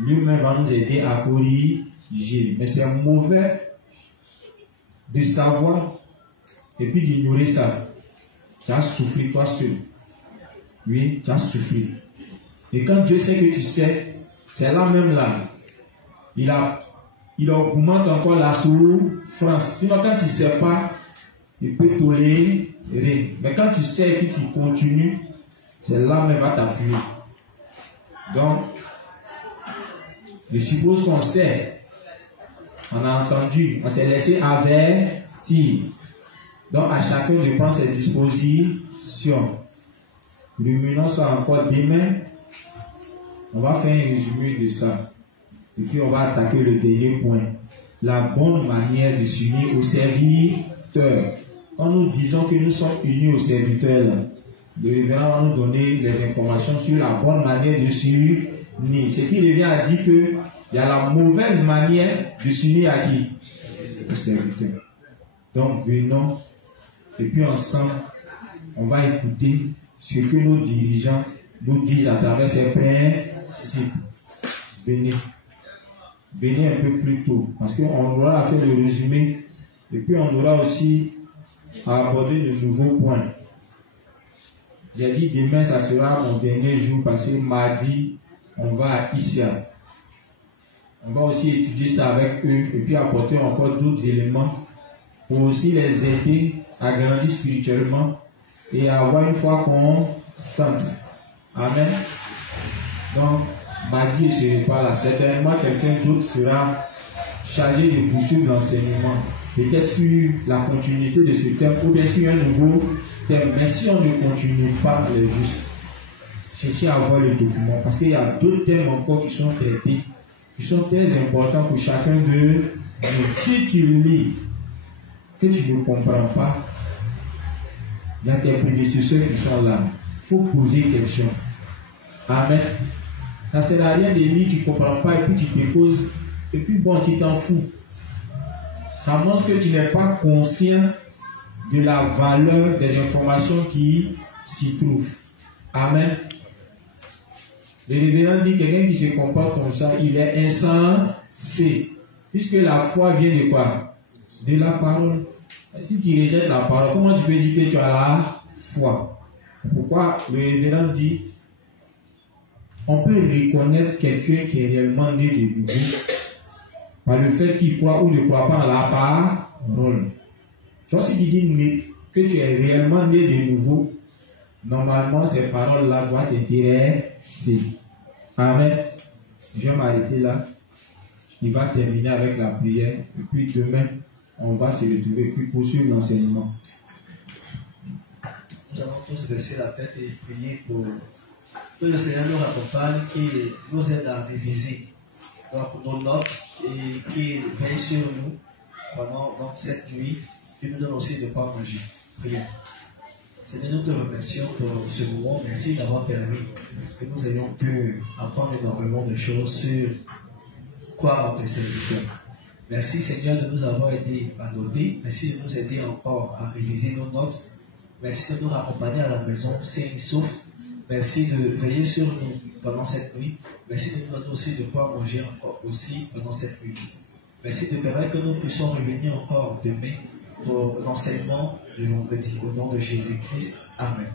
Lui-même va nous aider à corriger. Mais c'est mauvais de savoir et puis d'ignorer ça. Tu as souffert toi seul. Oui, tu as souffert. Et quand Dieu sait que tu sais, c'est là même là. Il augmente encore la souffrance. Sinon, quand tu ne sais pas, il peut tolérer. Mais quand tu sais et puis tu continues, c'est là même va t'appuyer. Donc, je suppose qu'on sait. On a entendu, on s'est laissé avertir. Donc à chacun de prendre ses dispositions. Ruminons ça encore demain. On va faire un résumé de ça. Et puis on va attaquer le dernier point. La bonne manière de s'unir aux serviteurs. Quand nous disons que nous sommes unis aux serviteurs, le révérend va nous donner les informations sur la bonne manière de s'unir. Ce qui revient à dire que il y a la mauvaise manière de s'unir à qui? Aux serviteurs. Donc venons et puis ensemble, on va écouter ce que nos dirigeants nous disent à travers ces principes. Venez. Venez un peu plus tôt parce qu'on aura à faire le résumé et puis on aura aussi à aborder de nouveaux points. J'ai dit demain ça sera mon dernier jour parce que mardi on va à Isia. On va aussi étudier ça avec eux et puis apporter encore d'autres éléments pour aussi les aider à grandir spirituellement et à avoir une foi constante. Amen. Donc, mardi, je ne serai pas là. Certainement, quelqu'un d'autre sera chargé de poursuivre l'enseignement. Peut-être sur la continuité de ce thème ou bien sur un nouveau thème. Mais si on ne continue pas les justes, cherchez à avoir le document parce qu'il y a d'autres thèmes encore qui sont traités, qui sont très importants pour chacun de nous. Si tu lis, que tu ne comprends pas, il y a tes prédécesseurs qui sont là. Il faut poser des questions. Amen. Ça ne sert à rien de lire, tu ne comprends pas et puis tu te poses, et puis bon, tu t'en fous. Ça montre que tu n'es pas conscient de la valeur des informations qui s'y trouvent. Amen. Le révérend dit quelqu'un qui se comporte comme ça, il est insensé. Puisque la foi vient de quoi? De la parole. Et si tu rejettes la parole, comment tu peux dire que tu as la foi? C'est pourquoi le révérend dit on peut reconnaître quelqu'un qui est réellement né de nouveau par le fait qu'il croit ou ne croit pas en la parole. Donc si tu dis que tu es réellement né de nouveau, normalement ces paroles-là doivent t'intéresser. Amen. Je vais m'arrêter là. Il va terminer avec la prière. Et puis demain, on va se retrouver et puis poursuivre l'enseignement. Nous allons tous baisser la tête et prier pour que le Seigneur nous accompagne, qui nous aide à réviser nos notes et qui veille sur nous pendant cette nuit, et nous donne aussi de quoi manger. Prions. Seigneur, nous te remercions pour ce moment. Merci d'avoir permis que nous ayons pu apprendre énormément de choses sur quoi tes serviteurs. Merci Seigneur de nous avoir aidés à noter. Merci de nous aider encore à réviser nos notes. Merci de nous accompagner à la maison sain et sauf. Merci de veiller sur nous pendant cette nuit. Merci de nous donner aussi de quoi manger encore aussi pendant cette nuit. Merci de permettre que nous puissions revenir encore demain pour l'enseignement du vendredi. Au nom de Jésus-Christ. Amen.